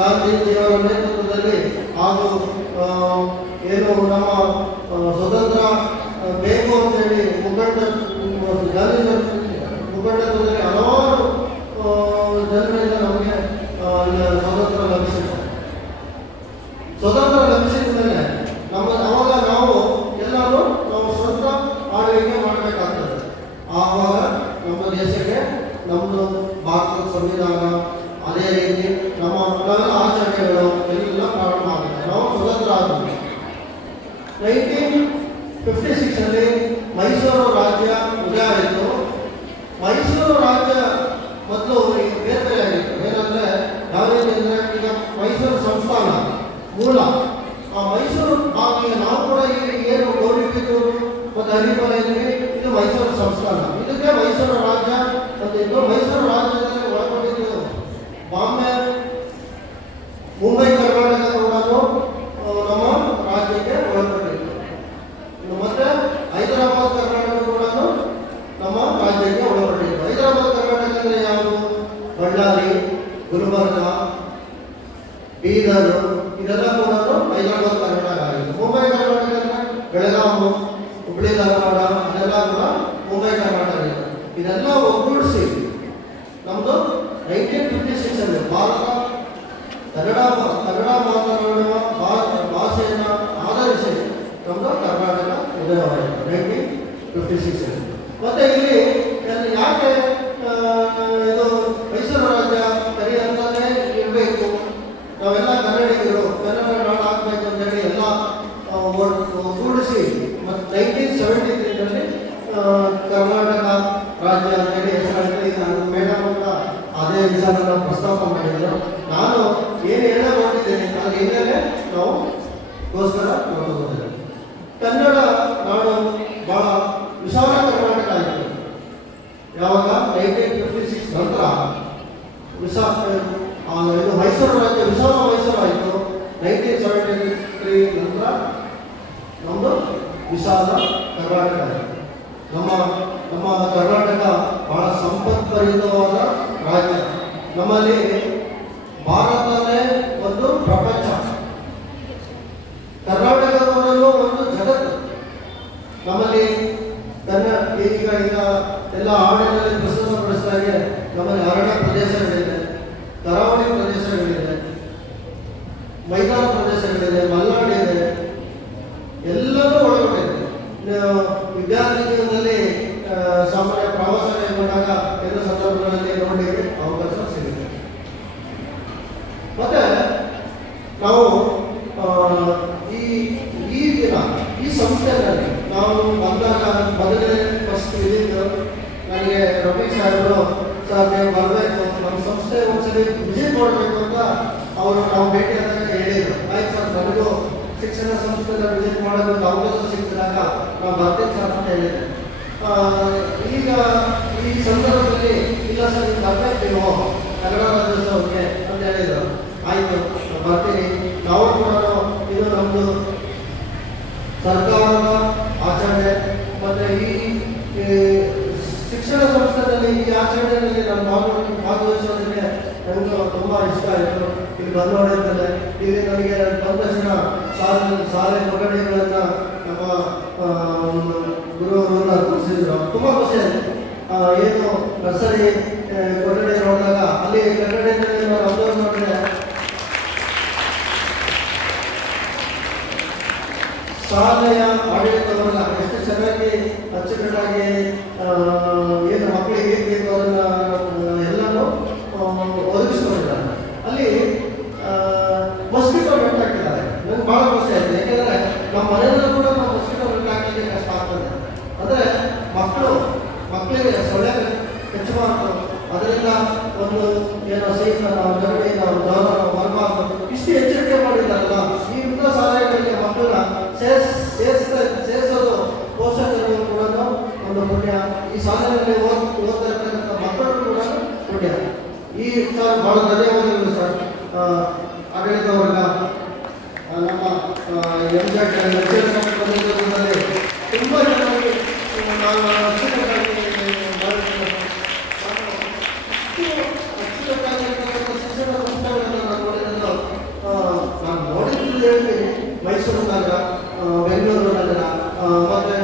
ಗಾಂಧೀಜಿಯವರ ನೇತೃತ್ವದಲ್ಲಿ ಹಾಗೂ ಏನು ನಮ್ಮ ಸ್ವತಂತ್ರ ಬೇಕು ಅಂತೇಳಿ ಗಾಂಧೀಜಿಯವರ ಮುಖಂಡತ್ವದಲ್ಲಿ ಹಲವಾರು ಜನರಿಂದ ನಮಗೆ ಸ್ವತಂತ್ರ ಲಭಿಸಿದೆ. ಸ್ವತಂತ್ರ ಲಭಿಸಿದ ಮೇಲೆ ಅವಾಗ ನಾವು ಎಲ್ಲರೂ ನಾವು ಸ್ವಂತ ಆಳ್ವಿಕೆ ಮಾಡಬೇಕಾಗ್ತದೆ. ಆವಾಗ ನಮ್ಮ ದೇಶಕ್ಕೆ ನಮ್ಮದು ಭಾರತದ ಸಂವಿಧಾನ, ಅದೇ ರೀತಿ ನಾವೆಲ್ಲ ಆಚರಣೆಗಳು ಎಲ್ಲ ಪ್ರಾರಂಭ ಆಗುತ್ತೆ. ನಾವು ಸ್ವತಂತ್ರ ಆದ್ವಿ. 1956 ಮೈಸೂರು ರಾಜ್ಯ ಉದಯ ಆಯಿತು. ಮೈಸೂರು ರಾಜ್ಯ ಮೊದಲು ಬೇರೆ ಬೇರೆ ಆಗಿತ್ತು. ಏನಂದರೆ ಯಾವ ರೀತಿ ಅಂದರೆ ಈಗ ಮೈಸೂರು ಸಂಸ್ಥಾನ ಮೂಲ ಮೈಸೂರು ಈಗ ನಾವು ಕೂಡ ಈಗ ಏನು ಗೌರಿಬಿದೂರು ಮತ್ತು ಹರಿಹರ ಇದ್ವಿ, ಇದು ಮೈಸೂರು ಸಂಸ್ಥಾನ. ಇದಕ್ಕೆ ಮೈಸೂರು ರಾಜ್ಯ ಅಂತಿದ್ದು. ಮೈಸೂರು ರಾಜ್ಯದಲ್ಲಿ ಒಳಗೊಂಡಿದ್ದು ಬಾಂಬೆ, ಮುಂಬೈ, ಕರ್ನಾಟಕ ಕೂಡ ನಮ್ಮ ರಾಜ್ಯಕ್ಕೆ ಒಳಗೊಂಡಿತ್ತು. ಮತ್ತೆ ಹೈದರಾಬಾದ್, ಕರ್ನಾಟಕ ಕೂಡ ನಮ್ಮ ರಾಜ್ಯಕ್ಕೆ ಒಳಗೊಂಡಿತ್ತು. ಹೈದರಾಬಾದ್ ಕರ್ನಾಟಕ ಅಂದರೆ ಯಾವುದು? ಬಳ್ಳಾರಿ, ಗುಲ್ಬರ್ಗ, ಬೀದರ್, ಇದೆಲ್ಲ ಕೂಡ ಹೈದರಾಬಾದ್ ಕರ್ನಾಟಕ ಆಗಿತ್ತು. ಮುಂಬೈ ಕರ್ನಾಟಕ ಅಂದರೆ ಬೆಳಗಾವಿ, ಹುಬ್ಬಳ್ಳಿ, ಧಾರವಾಡ, ಅದೆಲ್ಲ ಕೂಡ ಮುಂಬೈ ಕರ್ನಾಟಕ ಇದೆ. ಇದೆಲ್ಲ ಒಗ್ಗೂಡಿಸಿ ನಮ್ಮದು 1956 ಭಾರತ ಕನ್ನಡ ಮಾತನಾಡುವ ಭಾಷೆಯನ್ನು ಆಧರಿಸಿ ನಮ್ಮದು ಕರ್ನಾಟಕ ಉದಯವಾಯಿತು 1956. ಮತ್ತು ಇಲ್ಲಿ ಯಾಕೆ ಇದು ಮೈಸೂರು ರಾಜ್ಯ ಸರಿ ಅಂತಲೇ ಇರಬೇಕು, ನಾವೆಲ್ಲ ಕನ್ನಡಿಗರು ಕನ್ನಡ ನಾಡು ಆಗಬೇಕು ಅಂತೇಳಿ ಎಲ್ಲ ಒಗ್ಗೂಡಿಸಿ ಮತ್ತು 1973 ಕರ್ನಾಟಕ ರಾಜ್ಯ ಅಂತೇಳಿ ಹೆಸರಾಯಿತು. ಈಗ ಮೇಡಮ್ ಕೂಡ ಅದೇ ವಿಚಾರನ ಪ್ರಸ್ತಾಪ ಮಾಡಿದ್ರು. ನಾನು ಏನು ಹೇಳಕೊಂಡಿದ್ದೇನೆ ಅದ್ರ ಹಿನ್ನೆಲೆ ನಾವು ಗೋಸ್ಕರ ನೋಡಬಹುದು. ಕನ್ನಡ ನಾಡು ಬಹಳ ವಿಶಾಲ ಕರ್ನಾಟಕ ಆಯಿತು. ಯಾವಾಗ 1956 ನಂತರ ಇದು ಮೈಸೂರು ರಾಜ್ಯ ವಿಶಾಲ ಮೈಸೂರು ಆಯಿತು. 1973 ನಂತರ ನಮ್ಮದು ವಿಶಾಲ ಕರ್ನಾಟಕ ಆಯಿತು. ನಮ್ಮ ಕರ್ನಾಟಕ ಬಹಳ ಸಂಪತ್ಭರಿತವಾದ ರಾಜ್ಯ. ನಮ್ಮಲ್ಲಿ ಭಾರತನೇ ಒಂದು ಪ್ರಪಂಚ, ಕರ್ನಾಟಕದವರಲ್ಲೂ ಒಂದು ಜಗತ್ತು. ನಮ್ಮಲ್ಲಿ ಈಗ ಎಲ್ಲ ಹಾಡಿನಲ್ಲಿ ಪ್ರಸ್ತುತಪಡಿಸಿದಾಗೆ ನಮ್ಮಲ್ಲಿ ಅರಣ್ಯ ಪ್ರದೇಶಗಳಿದೆ, ಕರಾವಳಿ ಪ್ರದೇಶಗಳಿದೆ, ಮೈದಾನ ಪ್ರದೇಶಗಳಿದೆ, ಮಲೆನಾಡು ಇದೆ, ಎಲ್ಲವೂ ಒಳಗೊಂಡಿದೆ. ವಿದ್ಯಾರ್ಥಿ ಜೀವನದಲ್ಲಿ ಸಾಮಾನ್ಯ ಪ್ರವಾಸ ಕೈಗೊಂಡಾಗ ಎಲ್ಲ ಸಂದರ್ಭಗಳಲ್ಲಿ ನೋಡಲಿಕ್ಕೆ ಅವಕಾಶ ಸಿಗುತ್ತೆ. ಮತ್ತೆ ನಾವು ಈ ದಿನ ಈ ಸಂಸ್ಥೆಯಲ್ಲಿ ನಾವು ಬಂದಾಗ ಮೊದಲನೇ ಫಸ್ಟ್ ಇದ್ದಿದ್ದು ನನಗೆ ರವಿ ಸಾಹೇಬರು ಸರ್ ನೀವು ಬರಬೇಕು, ನಮ್ಮ ಸಂಸ್ಥೆ ಒಂದ್ಸರಿ ವಿಸಿಟ್ ಮಾಡಬೇಕು ಅಂತ ಅವರು ನಾವು ಭೇಟಿಯಾದಾಗ ಹೇಳಿದರು. ಆಯ್ತು ಸರ್, ನನಗೂ ಶಿಕ್ಷಣ ಸಂಸ್ಥೆನ ವಿಸಿಟ್ ಮಾಡೋದಕ್ಕೆ ಅವಕಾಶ ಸಿಕ್ಕಿದಾಗ ನಾವು ಬರ್ತೀನಿ ಸರ್ ಅಂತ ಹೇಳಿದೆ. ಈಗ ಈ ಸಂದರ್ಭದಲ್ಲಿ ಇಲ್ಲ ಸರ್ ನೀವು ಬರ್ಬೇಕು ನೀವು ಕನ್ನಡ ರಾಜ್ಯೋತ್ಸವಕ್ಕೆ ಅಂತ ಹೇಳಿದರು. ಆಯಿತು ಬರ್ತೀನಿ. ನಾವು ಕೂಡ ಇದು ನಮ್ಮದು ಸರ್ಕಾರದ ಆಚರಣೆ ಮತ್ತು ಈ ಶಿಕ್ಷಣ ಸಂಸ್ಥೆಯಲ್ಲಿ ಈ ಆಚರಣೆಯಲ್ಲಿ ನಾನು ಭಾಗವಹಿಸೋದಕ್ಕೆ ನನಗೂ ತುಂಬ ಇಷ್ಟ ಆಯಿತು. ಇಲ್ಲಿ ಬಂದು ನೋಡಿದ್ಮೇಲೆ ಇಲ್ಲಿ ನನಗೆ ಬಂದ ತಕ್ಷಣ ಶಾಲೆ ಕೊಠಡಿಗಳನ್ನು ನಮ್ಮ ಗುರುವರನ್ನ ತೋರಿಸಿದ್ರು. ತುಂಬ ಖುಷಿ ಆಯಿತು. ಏನು ನರ್ಸರಿ ಕೊಠಡಿ ನೋಡಿದಾಗ ಅಲ್ಲಿ ಕನ್ನಡದಲ್ಲಿ ನಾನು ಅಬ್ಸರ್ವ್ ಮಾಡಿದ್ರೆ ಶಾಲೆಯ ಆಡಳಿತವನ್ನ ಎಷ್ಟು ಚೆನ್ನಾಗಿ ಅಚ್ಚುಕಟ್ಟಾಗಿ ಏನು ಮಕ್ಕಳಿಗೆ ಹೇಗೆ ಬೇಕು ಅದನ್ನು ಎಲ್ಲನೂ ಒದಗಿಸ್ಕೊಂಡಿದ್ದಾರೆ. ಅಲ್ಲಿ ಮೊಸ್ಕಿಟೋ ನೆಟ್ ಹಾಕಿದ್ದಾರೆ. ನನಗೆ ಭಾಳ ಖುಷಿ ಆಯಿತು. ಯಾಕೆಂದರೆ ನಮ್ಮ ಮನೆಯಲ್ಲೂ ಕೂಡ ನಾವು ಮೊಸ್ಕಿಟೋ ನೆಟ್ ಹಾಕಲಿಕ್ಕೆ ಕಷ್ಟ ಆಗ್ತದೆ. ಅಂದರೆ ಮಕ್ಕಳಿಗೆ ಸೊಳ್ಳೆ ಹೆಚ್ಚಬಾರ್ದು, ಅದರಿಂದ ಒಂದು ಏನೋ ಸೈತ ನೆಗಡಿ ಜ್ವರ ಬರಬಾರ್ದು, ಇಷ್ಟು ಎಚ್ಚರಿಕೆ ಮಾಡಿದ್ದಾರಲ್ಲ. ಈ ವಿಧ ಶಾಲೆಗಳಿಗೆ ಮಕ್ಕಳನ್ನ ಸೇರಿಸೋದು ಪೋಷಕರು ಕೂಡ ಒಂದು ಪುಣ್ಯ. ಈ ಶಾಲೆ ಹೇಳ್ತೀನಿ, ಮೈಸೂರು ನಗರ, ಬೆಂಗಳೂರು ನಗರ, ಮತ್ತು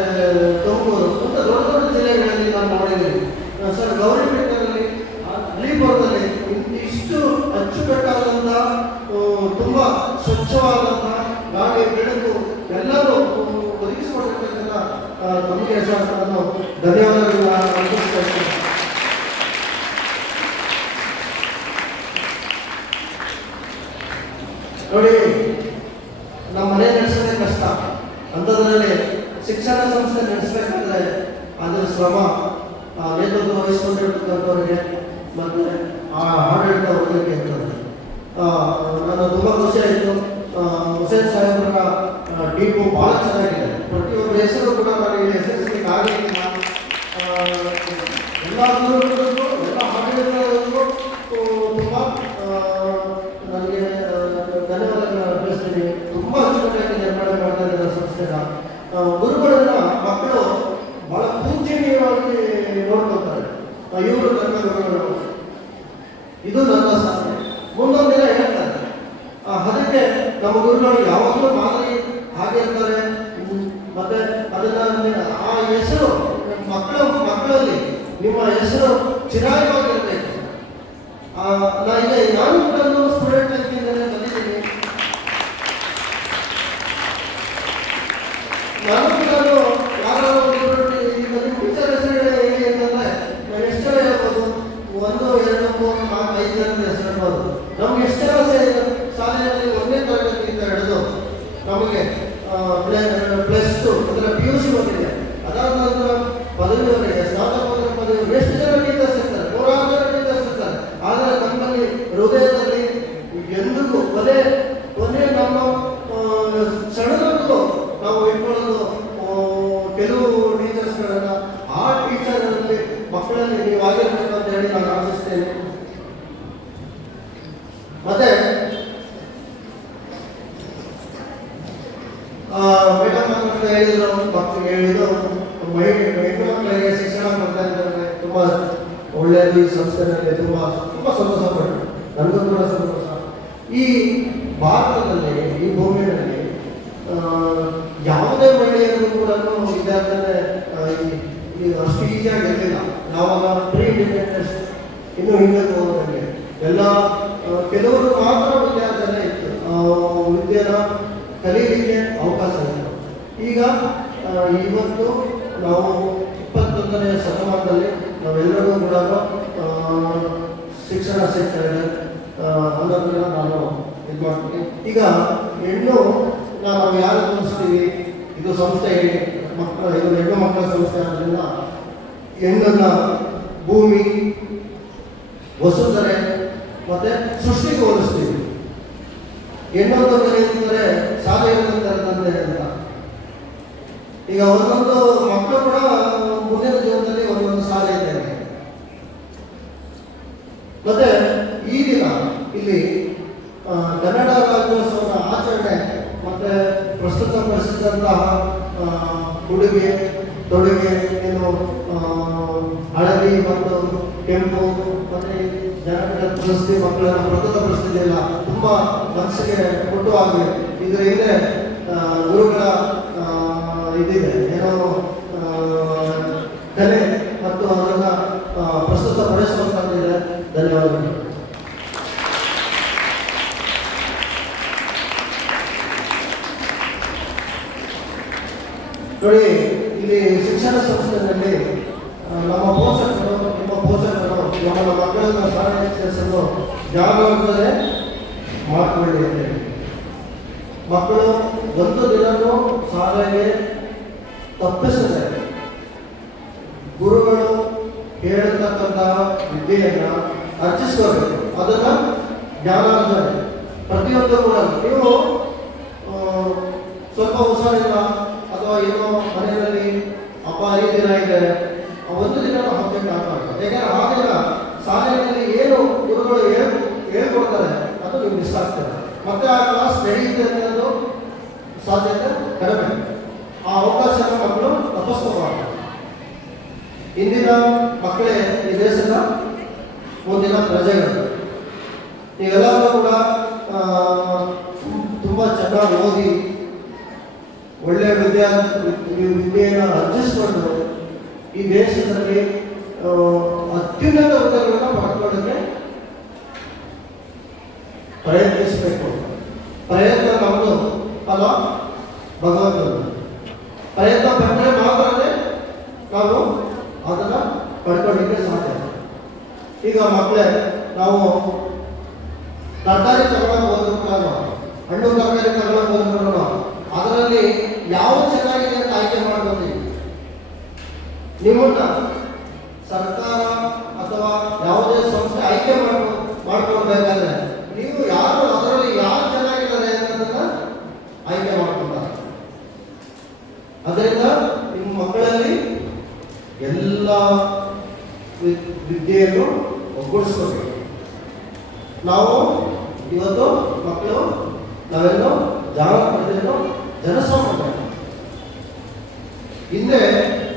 ತುಮಕೂರು ಅಂತ ದೊಡ್ಡ ದೊಡ್ಡ ಜಿಲ್ಲೆಗಳಲ್ಲಿ ನಾನು ನೋಡಿದ್ದೀನಿ ಸರ್. ಗೌರಿಬಿದನೂರಲ್ಲಿ, ಅಲಿಪುರದಲ್ಲಿ ಇಷ್ಟು ಅಚ್ಚುಕಟ್ಟಾದಂಥ ತುಂಬ ಸ್ವಚ್ಛವಾದಂಥ ಗಾಳಿ ಬೆಳಕು ಎಲ್ಲರೂ ಒದಗಿಸಿಕೊಟ್ಟಿರ್ತಕ್ಕಂಥ ತಮಗೆ ಸರ್ ನಾನು ಧನ್ಯವಾದಗಳನ್ನ ಅರ್ಪಿಸ್ತಾ ಇದ್ದೀನಿ. ನೋಡಿ, ನಮ್ಮ ಮನೆ ನಡೆಸೋದೇ ಕಷ್ಟ, ಅಂಥದ್ರಲ್ಲಿ ಶಿಕ್ಷಣ ಸಂಸ್ಥೆ ನಡೆಸಬೇಕಾದ್ರೆ ಅದರ ಶ್ರಮ ನೇತೃತ್ವ ವಹಿಸಿಕೊಂಡಿರ್ತಕ್ಕಂಥವ್ರಿಗೆ ಮತ್ತು ಆ ಆಡಳಿತ ವರ್ಗಕ್ಕೆ ಇರ್ತದೆ. ನಾನು ತುಂಬ ಖುಷಿ ಆಯಿತು. ಹುಸೇನ್ ಸಾಹೇಬ್ರ ಟೀಮು ಭಾಳ ಚೆನ್ನಾಗಿದೆ. ಪ್ರತಿಯೊಬ್ಬರ ಹೆಸರು ಕೂಡ ನನಗೆ ಹೆಸರಿಸಲಿಕ್ಕೆ ಆಗಲಿಲ್ಲ. ಎಲ್ಲ ಗುರುಗಳಿಗೂ ಎಲ್ಲ ಆಡಳಿತಗಳಿಗೂ ತುಂಬ ನನಗೆ ಧನ್ಯವಾದಗಳನ್ನು ಅರ್ಪಿಸ್ತೀನಿ. ತುಂಬ ಅಚ್ಚುಕಟ್ಟಾಗಿ ನಿರ್ಮಾಣ ಮಾಡ್ತಾ ಇದ್ದಾರೆ ಸಂಸ್ಥೆನ. ಗುರುಗಳನ್ನ ಮಕ್ಕಳು ಬಹಳ ಪೂಜ್ಯನೀಯವಾಗಿ ನೋಡ್ಕೊತಾರೆ. ಇವರು ನನ್ನ ಗುರುಗಳು, ಇದು ನನ್ನ ಸಾಧನೆ, ಮುಂದೊಂದು ದಿನ ಹೇಳ್ತಾರೆ. ಅದಕ್ಕೆ ನಮ್ಮ ಗುರುಗಳು ಯಾವಾಗಲೂ ಮಾದರಿ ಹಾಗೆ ಇರ್ತಾರೆ. ಮತ್ತೆ ಅದನ್ನ ಆ ಹೆಸರು ಮಕ್ಕಳಲ್ಲಿ ನಿಮ್ಮ ಹೆಸರು ಚಿರಾಯವಾಗಿರಬೇಕು. ನಾನು ಕೂಡ ಸ್ಟೂಡೆಂಟ್ ಆಗಿದ್ದೇನೆ, ಬಂದಿದ್ದೀನಿ. ನಾನು ಕೂಡ ಯಾರೋ ಟೀಚರ್ ಹೆಸರು ಹೇಳಿ ಅಂತಂದ್ರೆ ನಾವು ಎಷ್ಟು ಜನ ಹೇಳ್ಬೋದು? 1, 2, 3, 4, 5 ಜನ ಹೆಸರು ಹೇಳ್ಬೋದು. ನಮ್ಗೆ ಎಷ್ಟು ಜನ ಶಾಲೆಯಲ್ಲಿ 1ನೇ ತರಗತಿಯಿಂದ ಹಿಡಿದು ನಮಗೆ +2 ಅಂದರೆ PUC ಬಂದಿದೆ. ಅದಾದ ನಂತರ ಪದವಿವರೆಗೆ, ಸ್ನಾತಕೋತ್ತರ ಪದವಿ ಎಷ್ಟು ಜನ ಟೀಚರ್ಸ್ ಇರ್ತಾರೆ? 100 ಜನ ಟೀಚರ್ಸ್ ಇರ್ತಾರೆ. ಆದರೆ ನಮ್ಮಲ್ಲಿ ಹೃದಯದಲ್ಲಿ ಎಂದಿಗೂ ಕೊನೆ ನಮ್ಮ ಸಣ್ಣದಕ್ಕೂ ನಾವು ಇಟ್ಕೊಳ್ಳೋದು ಕೆಲವು ಟೀಚರ್ಸ್ಗಳನ್ನ. ಆ ಟೀಚರಲ್ಲಿ ಮಕ್ಕಳಲ್ಲಿ ನೀವು ಆಗಿರ್ಬೇಕು ಅಂತ ಹೇಳಿ ನಾನು ಆಶಿಸ್ತೇನೆ. ಮತ್ತೆ ಮೇಡಮ್ ಅಂತ ಹೇಳಿದ್ರು, ಮಕ್ಕಳಿಗೆ ಹೇಳಿದ್ರು, ಹೆಣ್ಣು ಮಕ್ಕಳಿಗೆ ಶಿಕ್ಷಣ ಕೊಡ್ತಾ ಇದ್ದಾರೆ, ತುಂಬ ಒಳ್ಳೆಯದು. ಈ ಸಂಸ್ಥೆಯಲ್ಲಿ ತುಂಬ ಸಂತೋಷ ಪಟ್ಟು ನನಗೂ ಕೂಡ ಸಂತೋಷ. ಈ ಭಾರತದಲ್ಲಿ, ಈ ಭೂಮಿಯಲ್ಲಿ ಯಾವುದೇ ಮಹಿಳೆಯರಿಗೂ ಕೂಡ ವಿದ್ಯಾರ್ಥಿಗಳೇ ಅಷ್ಟು ಈಸಿಯಾಗಿ ಇರಲಿಲ್ಲ. ಯಾವಾಗ ಪ್ರೀ ಇಂಡಿಪೆಂಡೆನ್ಸ್ ಇನ್ನೂ ಹಿಂದಕ್ಕೆ ಹೋಗೋದಂಗೆ ಎಲ್ಲ ಕೆಲವರು ಮಾತ್ರ ವಿದ್ಯಾರ್ಥಿಗಳೇ ಇತ್ತು, ವಿದ್ಯೆನ ಕಲೀಲಿಕ್ಕೆ ಅವಕಾಶ ಇತ್ತು. ಈಗ ಇವತ್ತು ನಾವು 21ನೇ ಶತಮಾನದಲ್ಲಿ ನಾವೆಲ್ಲರೂ ಕೂಡ ಶಿಕ್ಷಣ ಸಿಗ್ತಾ ಇದೆ ಅನ್ನೋದನ್ನ ನಾನು ಇದು ಮಾಡ್ತೀನಿ. ಈಗ ಹೆಣ್ಣು ನಾವು ಯಾರು ತೋರಿಸ್ತೀವಿ, ಇದು ಸಂಸ್ಥೆ ಇದು ಹೆಣ್ಣು ಮಕ್ಕಳ ಸಂಸ್ಥೆ ಆದ್ದರಿಂದ ಹೆಣ್ಣನ್ನ ಭೂಮಿ, ವಸುಂಧರೆ ಮತ್ತೆ ಸೃಷ್ಟಿಗೆ ಹೋಲಿಸ್ತೀವಿ. ಹೆಣ್ಣೊಂದು ಕಲಿಯುತ್ತಾರೆ ಶಾಲೆ ತಂದೆ ಅಂತ. ಈಗ ಒಂದೊಂದು ಮಕ್ಕಳು ಕೂಡ ಮುಂದಿನ ಜೀವನದಲ್ಲಿ ಒಂದೊಂದು ಶಾಲೆ ಇದ್ದೇನೆ. ಮತ್ತೆ ಈ ದಿನ ಇಲ್ಲಿ ಕನ್ನಡ ರಾಜ್ಯೋತ್ಸವದ ಆಚರಣೆ ಮತ್ತೆ ಪ್ರಸ್ತುತಪಡಿಸಿದಂತಹ ಉಡುಗೆ ತೊಡುಗೆ ಏನು ಹಳದಿ ಮತ್ತು ಕೆಂಪು ಮತ್ತೆ ಜನಪದ ಪ್ರಶಸ್ತಿ ಮಕ್ಕಳನ್ನ ಪ್ರಸ್ತುತಪಡಿಸ್ತಿದ್ದಿಲ್ಲ. ತುಂಬ ಮನಸ್ಸಿಗೆ ಕೊಟ್ಟುವಾಗಲಿ ಇದರ ಹಿಂದೆ ಗುರುಗಳ ಇದಿದೆ, ಏನೋ ಕಲೆ ಮತ್ತು ಅದನ್ನು ಪ್ರಸ್ತುತಪಡಿಸುವಂತಾಗಿದೆ. ಧನ್ಯವಾದಗಳು. ನೋಡಿ, ಇಲ್ಲಿ ಶಿಕ್ಷಣ ಸಂಸ್ಥೆಯಲ್ಲಿ ನಮ್ಮ ಪೋಷಕರು, ನಿಮ್ಮ ಪೋಷಕರು ನಮ್ಮ ಮಕ್ಕಳನ್ನ ಶಾಲೆಗೆ ಸೇರಿಸಲು ಜಾಗರೂಕತೆ ಮಾಡಿಕೊಳ್ಳಿ ಅಂತ ಹೇಳಿ. ಮಕ್ಕಳು ಒಂದು ದಿನವೂ ಶಾಲೆಗೆ ತಪ್ಪಿಸದೆ ಗುರುಗಳು ಹೇಳಿರ್ತಕ್ಕಂತಹ ವಿದ್ಯೆಯನ್ನು ಅರ್ಜಿಸ್ಕೋಬೇಕು. ಅದನ್ನು ಜ್ಞಾನಾರ್ಜನೆ ಪ್ರತಿಯೊಂದು ಕೂಡ. ನೀವು ಸ್ವಲ್ಪ ಹುಷಾರಿಲ್ಲ ಅಥವಾ ಏನೋ ಮನೆಯಲ್ಲಿ ಹಬ್ಬ ಹರಿದಿನ ಇದೆ, ಒಂದು ದಿನ ಹಬ್ಬಕ್ಕೆ ಆಗ್ತದೆ. ಯಾಕೆಂದ್ರೆ ಆ ದಿನ ಶಾಲೆಯಲ್ಲಿ ಏನು ಗುರುಗಳು ಹೇಳ್ಕೊಡ್ತಾರೆ ಅದು ನೀವು ಮಿಸ್ ಆಗ್ತದೆ. ಮತ್ತೆ ಆ ಕ್ಲಾಸ್ ನಡೆಯುತ್ತೆ ಅನ್ನೋದು ಸಾಧ್ಯತೆ ಕಡಿಮೆ. ಆ ಅವಕಾಶನ ಮಕ್ಕಳು ತಪ್ಪಿಸ್ಕೋಬಾರ್ದು. ಇಂದಿನ ಮಕ್ಕಳೇ ಈ ದೇಶದ ಮುಂದಿನ ಪ್ರಜೆಗಳು. ನೀವೆಲ್ಲರೂ ಕೂಡ ತುಂಬ ಚೆನ್ನಾಗಿ ಓದಿ ಒಳ್ಳೆಯ ವಿದ್ಯೆಯನ್ನು ಅರ್ಜಿಸಿಕೊಂಡು ಈ ದೇಶದಲ್ಲಿ ಅತ್ಯುನ್ನತ ಹುದ್ದೆಗಳನ್ನು ಪಡ್ಕೊಳ್ಳೋಕ್ಕೆ ಪ್ರಯತ್ನಿಸಬೇಕು. ಪ್ರಯತ್ನ ನಮ್ಮದು ಅಲ್ಲ, ಭಗವಂತನು. ಪ್ರಯತ್ನ ಪಟ್ಟರೆ ಮಾತ್ರನೇ ನಾವು ಅದನ್ನು ಪಡ್ಕೊಳ್ಳಿಕ್ಕೆ ಸಾಧ್ಯ. ಈಗ ಮಕ್ಕಳೇ, ನಾವು ತರಕಾರಿ ತಗೊಳಕ್ಕೆ ಹೋದ್ರು ಕೂಡ, ಹಣ್ಣು ತರಕಾರಿ ತಗೊಳಕ್ಕೆ ಹೋದ್ರು ಕೂಡ ಅದರಲ್ಲಿ ಯಾವ ಚೆನ್ನಾಗಿದೆ ಅಂತ ಆಯ್ಕೆ ಮಾಡ್ಬೋದು. ನಿಮ್ಮನ್ನ ಸರ್ಕಾರ ಅಥವಾ ಯಾವುದೇ ಸಂಸ್ಥೆ ಆಯ್ಕೆ ಮಾಡ್ಕೊಳ್ಬೇಕಾದ್ರೆ ನೀವು ಯಾರು ಅದರಲ್ಲಿ ಯಾರು ಚೆನ್ನಾಗಿದ್ದಾರೆ ಅನ್ನೋದನ್ನ ಆಯ್ಕೆ ಮಾಡ್ಕೊಳ್ತಾರೆ. ಅದರಿಂದ ನಿಮ್ಮ ಮಕ್ಕಳಲ್ಲಿ ಎಲ್ಲ ವಿದ್ಯೆಯನ್ನು ಒಗ್ಗೂಡಿಸ್ಕೋಬೇಕು. ನಾವು ಇವತ್ತು ಮಕ್ಕಳು ನಾವೆಲ್ಲೋ ಜನಸಾಮಾನ್ಯ. ಹಿಂದೆ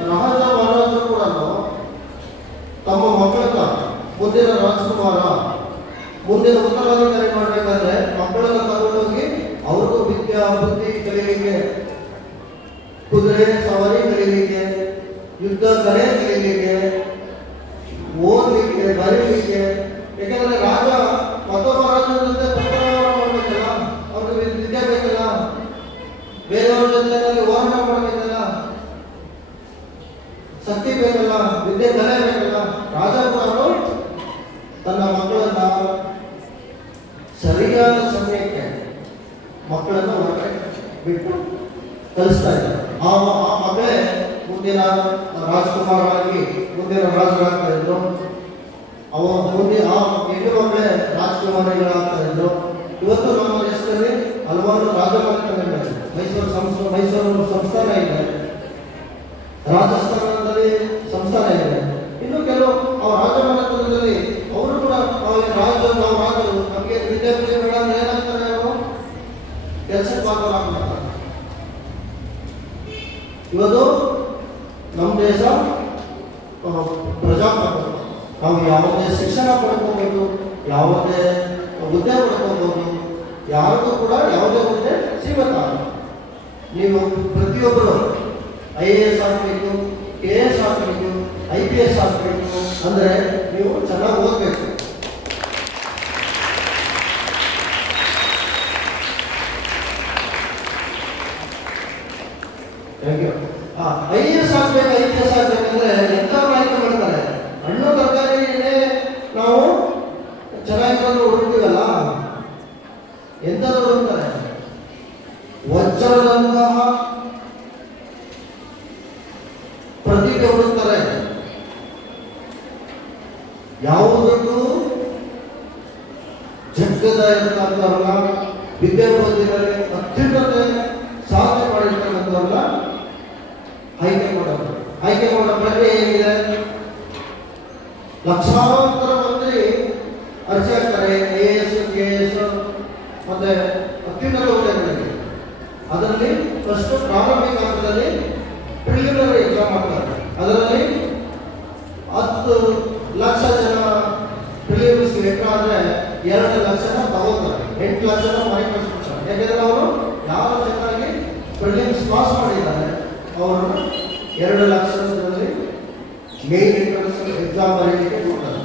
ರಾಜ ಮಹಾರಾಜರು ಕೂಡ ತಮ್ಮ ಮಕ್ಕಳನ್ನ ಮುಂದಿನ ರಾಜಕುಮಾರ, ಮುಂದಿನ ಉತ್ತರಾಧಿಕಾರಿ ಮಾಡಬೇಕಾದ್ರೆ ಮಕ್ಕಳನ್ನ ತಗೊಂಡೋಗಿ ಅವ್ರಿಗೂ ವಿದ್ಯಾ ಬುದ್ಧಿ ಕಲಿಯಲಿಕ್ಕೆ, ಕುದುರೆ ಸವಾರಿ ಕಲಿಯಲಿಕ್ಕೆ, ಯುದ್ಧ ಕಲೆ ಕಲಿಯಲಿಕ್ಕೆ, ಓದಲಿಕ್ಕೆ, ಬರೀಲಿಕ್ಕೆ. ಯಾಕಂದ್ರೆ ರಾಜ ಮತ್ತೊಬ್ಬ ರಾಜನ ಜೊತೆ ಪತ್ರವ್ಯವಹಾರ ಮಾಡಬೇಕಲ್ಲ, ಅವ್ರಿಗೆ ವಿದ್ಯೆ ಬೇಕಲ್ಲ, ಬೇರೆಯವ್ರ ಜೊತೆ ಹೋರಾಟ ಮಾಡಬೇಕಲ್ಲ, ಶಕ್ತಿ ಬೇಕಲ್ಲ, ವಿದ್ಯೆ ಕಲೆ ಬೇಕಲ್ಲ. ರಾಜ ಕೂಡ ತನ್ನ ಮಕ್ಕಳನ್ನ ಸರಿಯಾದ ಸಮಯಕ್ಕೆ ಮಕ್ಕಳನ್ನ ಹೊರಗಡೆ ಬಿಟ್ಟು ಕಲಿಸ್ತಾ ಇದ್ದಾರೆ. ಆ ಮಕ್ಕಳೇ ಮುಂದಿನ ರಾಜಕುಮಾರರಾಗಿ ಮುಂದಿನ ರಾಜರಾಗ್ತಾ ಇದ್ರು. ಮುಂದೆ ಆ ಹೆಣ್ಣು ಮಕ್ಕಳೇ ರಾಜಕುಮಾರಿಗಳಾಗ್ತಾ ಇದ್ರು. ಇವತ್ತು ನಮ್ಮ ದೇಶದಲ್ಲಿ ಹಲವಾರು ರಾಜಮನೆತನಗಳಿವೆ. ಮೈಸೂರು ಸಂಸ್ಥಾನ ಇದೆ, ರಾಜಸ್ಥಾನದಲ್ಲಿ ಸಂಸ್ಥಾನ ಇದೆ. ಇನ್ನು ಕೆಲವು ರಾಜಮನೆತನದಲ್ಲಿ ಅವರು ಕೂಡ ರಾಜರು ನಮಗೆ ವಿದ್ಯಾರ್ಥಿಗಳು ಏನಾಗ್ತಾರೆ, ಅವರು ಕೆಲಸಕ್ಕೆ ಭಾಗವಹಿಸ್ತಾರೆ. ಇವತ್ತು ನಮ್ಮ ದೇಶ ಪ್ರಜಾಪ್ರಭುತ್ವ. ನಾವು ಯಾವುದೇ ಶಿಕ್ಷಣ ಪಡ್ಕೋಬಹುದು, ಯಾವುದೇ ಹುದ್ದೆ ಪಡ್ಕೋಬಹುದು, ಯಾರಿಗೂ ಕೂಡ ಯಾವುದೇ ಹುದ್ದೆ ಸೀಮಿತ. ನೀವು ಪ್ರತಿಯೊಬ್ಬರು IAS ಆಗಬೇಕು, KS ಆಗಬೇಕು, IPS ಆಗಬೇಕು ಅಂದರೆ ನೀವು ಚೆನ್ನಾಗಿ ಓದಬೇಕು. IAS ಆಗಬೇಕು, IPS ಆಗಬೇಕಂದ್ರೆ ಎಂಥವ್ರು ಆಯ್ಕೆ ಮಾಡ್ತಾರೆ? ಹಣ್ಣು ತರಕಾರಿನೇ ನಾವು ಚೆನ್ನಾಗಿರೋದು ಹುಡುಕ್ತೀವಲ್ಲ, ಎಂಥದ್ದು ಹುಡುಕ್ತಾರೆ? ವಜ್ರದಂತಹ ಪ್ರತಿಭೆ ಹುಡುಕ್ತಾರೆ. ಯಾವುದಕ್ಕೂ ಜಗ್ಗದ ಇರ್ತಕ್ಕಂಥವ್ರನ್ನ, ವಿದ್ಯಾಭ್ಯಾಸದಲ್ಲಿ ಅತ್ಯುನ್ನತ ಸಾಧನೆ ಮಾಡಿರ್ತಕ್ಕಂಥವ್ರನ್ನ ಆಯ್ಕೆ ಮಾಡೋದು. ಆಯ್ಕೆ ಮಾಡೋ ಪ್ರಕ್ರಿಯೆ ಏನಿದೆ? ಲಕ್ಷಾಂತರ ಮಂದಿ ಅರ್ಜಿ ಹಾಕ್ತಾರೆ AS, KS ಮತ್ತೆ ಅತ್ಯುನ್ನತ ಹುದ್ದೆಗಳಿಗೆ. ಅದರಲ್ಲಿ ಫಸ್ಟ್ ಪ್ರಾರಂಭಿಕ ಹಂತದಲ್ಲಿ ಪ್ರಿಲಿಮಿನರಿ ಎಕ್ಸಾಮ್ ಮಾಡ್ತಾರೆ. ಅದರಲ್ಲಿ 10 ಲಕ್ಷ ಜನ ಪ್ರಿಲಿಮ್ಸ್ ಲೆಕ್ಕ ಆದರೆ 2 ಲಕ್ಷನ ತಗೋತಾರೆ, 8 ಲಕ್ಷನ ಮನೆ ಕಳಿಸ್ಬಿಡ್ತಾರೆ. ಯಾಕೆಂದ್ರೆ ಅವರು ಯಾವ ಚೆನ್ನಾಗಿ ಪ್ರಿಲಿಮ್ಸ್ ಪಾಸ್ ಮಾಡಿದ್ದಾರೆ ಅವರನ್ನು 2 ಲಕ್ಷದಲ್ಲಿ ಮೇನ್ ಎಂಟ್ರೆನ್ಸ್ ಎಕ್ಸಾಮ್ ಬರೀಲಿಕ್ಕೆ ಕೊಡ್ತಾರೆ.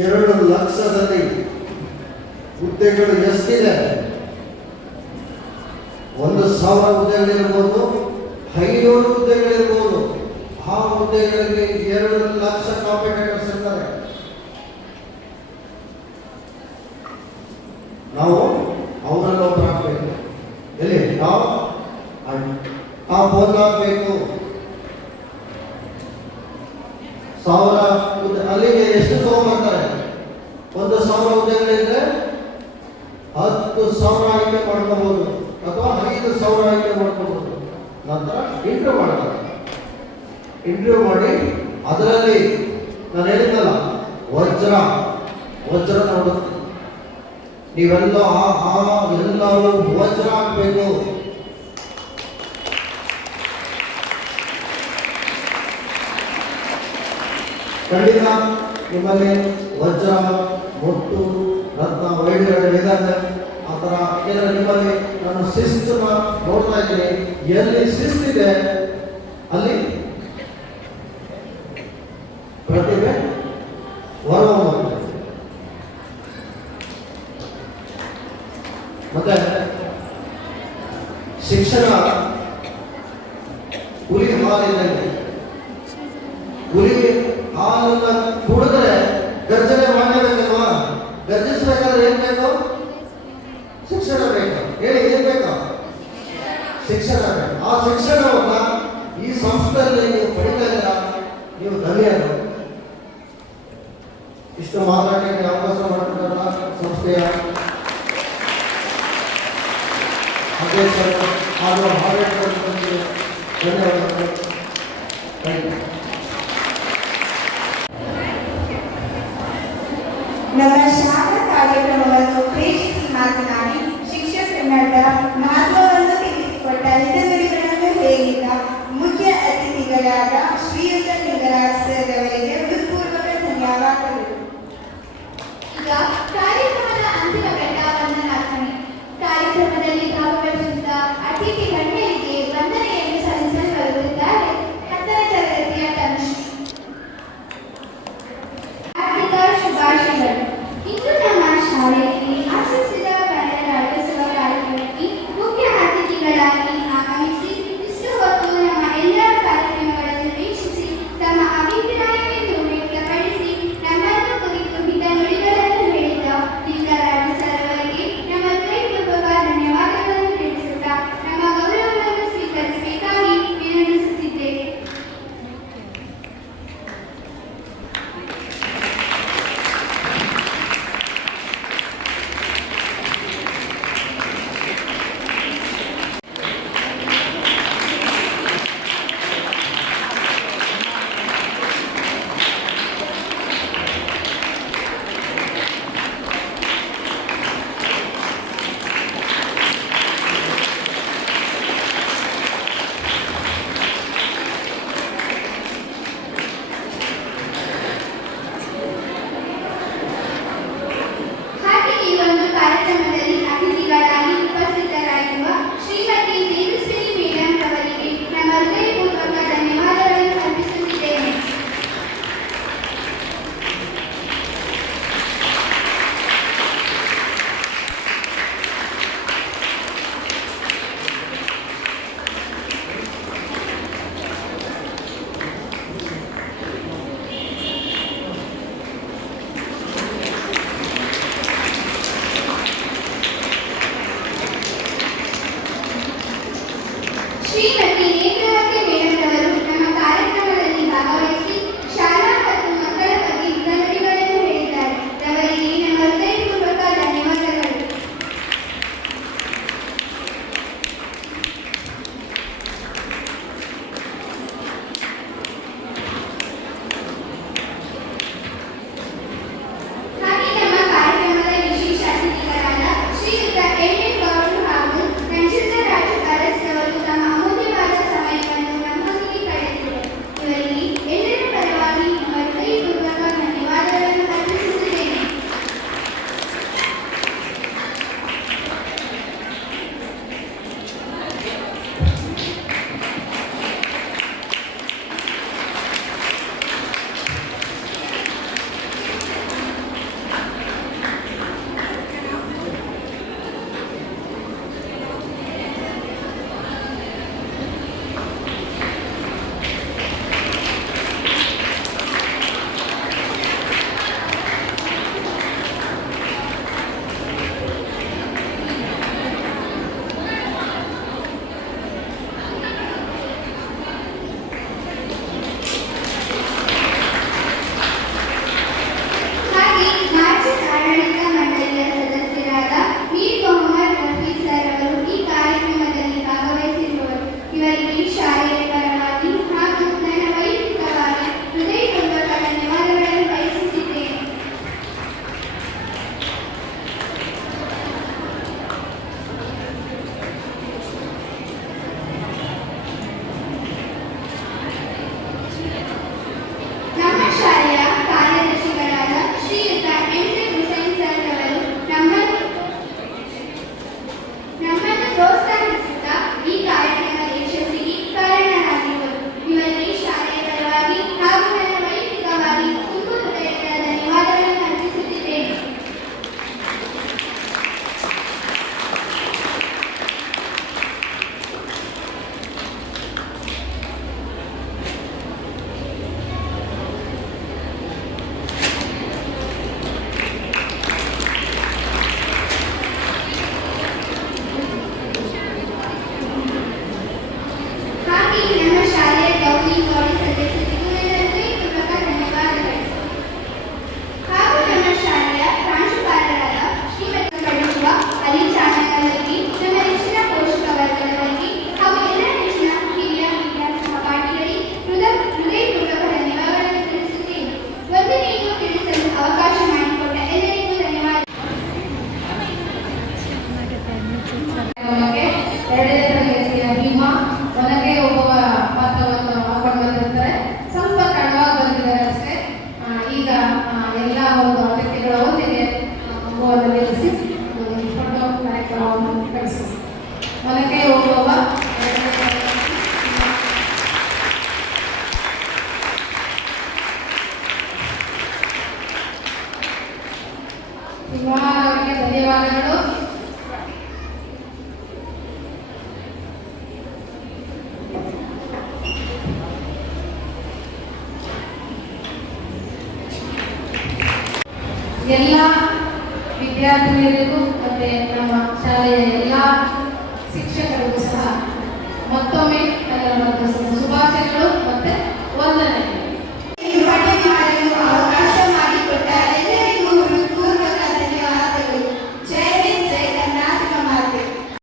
2 ಲಕ್ಷದಲ್ಲಿ ಹುದ್ದೆಗಳು ಎಷ್ಟಿದೆ? 1,000 ಹುದ್ದೆಗಳಿರ್ಬೋದು, 500 ಹುದ್ದೆಗಳಿರ್ಬೋದು. ಆ ಹುದ್ದೆಗಳಿಗೆ 2 ಲಕ್ಷ ಕಾಂಪಿಟೇಟರ್ಸ್ ಇರ್ತಾರೆ. ನಾವು ಅವರನ್ನು ಒಬ್ಬರು ಹಾಕಬೇಕು. ಎಲ್ಲಿ ನಾವು ಫೋನ್ ಹಾಕಬೇಕು. 1000 ಅಲ್ಲಿಗೆ ಎಷ್ಟು ತಗೊಂಡ್ಬರ್ತಾರೆ? 1,000 ಹುದ್ದೆಗಳಿದ್ರೆ 10,000 ಆಯ್ಕೆ ಮಾಡ್ಕೋಬಹುದು ಅಥವಾ 5,000 ಆಯ್ಕೆ ಮಾಡ್ಕೋಬಹುದು. ನಂತರ ಇಂಟರ್ವ್ಯೂ ಮಾಡ್ತಾರೆ. ಇಂಟರ್ವ್ಯೂ ಮಾಡಿ ಅದರಲ್ಲಿ ನಾನು ಹೇಳಿದ್ದಲ್ಲ, ವಜ್ರ ನೋಡುತ್ತೆ. ನೀವೆಲ್ಲ ಎಲ್ಲರೂ ವಜ್ರ ಹಾಕಬೇಕು. ಖಂಡಿತ ನಿಮ್ಮಲ್ಲಿ ವಜ್ರ, ಮುತ್ತು, ರತ್ನ, ವೈಢೂರ್ಯಗಳಿದ್ದಾವೆ. ಆ ಥರ ಏನಾರ ನಿಮ್ಮಲ್ಲಿ ನಾನು ಶಿಸ್ತನ್ನ ನೋಡ್ತಾ ಇದ್ದೀನಿ. ಎಲ್ಲಿ ಶಿಸ್ತಿದೆ ಅಲ್ಲಿ ಪ್ರತಿಭೆ ಹೊರಹೊಮ್ಮುತ್ತದೆ. ಮತ್ತೆ ಶಿಕ್ಷಣ ಹುಲಿ ಹಾಲಿದ್ದಂಗೆ. ಹುಲಿ ಹಾಲನ್ನ ಕುಡಿದ್ರೆ ಗರ್ಜನೆ ಮಾಡಲೇಬೇಕಲ್ವಾ? ಗರ್ಜಿಸ್ಬೇಕಾದ್ರೆ ಏನ್ ಬೇಕು? ಶಿಕ್ಷಣ ಬೇಕು. ಹೇಳಿ, ಏನ್ ಬೇಕು? ಶಿಕ್ಷಣ ಬೇಕು. ಆ ಶಿಕ್ಷಣವನ್ನ ಈ ಸಂಸ್ಥೆಯಲ್ಲಿ ನೀವು ಪಡಿತಾ ಇದ್ದೀರಾ, ನೀವು ಧನ್ಯರು. ಇಷ್ಟು ಮಾತಾಡಲಿಕ್ಕೆ ಅವಕಾಶ ಮಾಡಿಕೊಟ್ಟ ಸಂಸ್ಥೆಯ ಅಧ್ಯಕ್ಷರು ಹಾಗೂ ಆಡಳಿತಕ್ಕೆ ಧನ್ಯವಾದಗಳು. Thank you. ನಮ್ಮ ಶಾಲಾ ಕಾರ್ಯಕ್ರಮವನ್ನು ಉದ್ದೇಶಿಸಿ ಮಾತನಾಡಿ ಶಿಕ್ಷಣ ಕನ್ನಡದ ಮಹತ್ವವನ್ನು ತಿಳಿಸಿಕೊಟ್ಟ ಹಿತನುಡಿಗಳನ್ನು ಹೇಳಿದ ಮುಖ್ಯ ಅತಿಥಿಗಳಾದ ಶ್ರೀಯುತ ಲಿಂಗರಾಜ್ ಸರ್ ಅವರಿಗೆ ಹೃತ್ಪೂರ್ವಕ ಧನ್ಯವಾದಗಳು. ಈಗ ಕಾರ್ಯಕ್ರಮದ ಅಂತಿಮ ಘಟ್ಟ ವಂದನಾರ್ಪಣೆ. ಕಾರ್ಯಕ್ರಮದಲ್ಲಿ ಭಾಗವಹಿಸಿದ ಅತಿಥಿ ಗಣ್ಯರಿಗೆ ವಂದನೆಯನ್ನು ಸಲ್ಲಿಸಲು ಬರುತ್ತಿದ್ದಾರೆ 10ನೇ ತರಗತಿಯ ತನುಶ್ರೀ. ಹಾರ್ದಿಕ ಶುಭಾಶಯಗಳು. ಇಂದು ನಮ್ಮ ಶಾಲೆಯಲ್ಲಿ ಆಶಿಸಿದ ಕನ್ನಡ ರಾಜ್ಯೋತ್ಸವ ಕಾರ್ಯಕ್ರಮಕ್ಕೆ ಮುಖ್ಯ ಅತಿಥಿಗಳಾಗಿ ಆಗಮಿಸಿ ಇಷ್ಟು ಹೊತ್ತು ನಮ್ಮ ಎಲ್ಲ ಕಾರ್ಯಕ್ರಮಗಳನ್ನು ವೀಕ್ಷಿಸಿ ತಮ್ಮ ಅಭಿಪ್ರಾಯವನ್ನು ವ್ಯಕ್ತಪಡಿಸಿ ನಮ್ಮನ್ನು ಕುರಿತು ಹಿತ ನುಡಿಗಳನ್ನು ಹೇಳಿದ ಧನ್ಯವಾದಗಳು. ಎಲ್ಲ ವಿದ್ಯಾರ್ಥಿನಿಯರಿಗೂ ಮತ್ತು ನಮ್ಮ ಶಾಲೆಯ ಎಲ್ಲ ಶಿಕ್ಷಕರಿಗೂ ಸಹ ಮತ್ತೊಮ್ಮೆ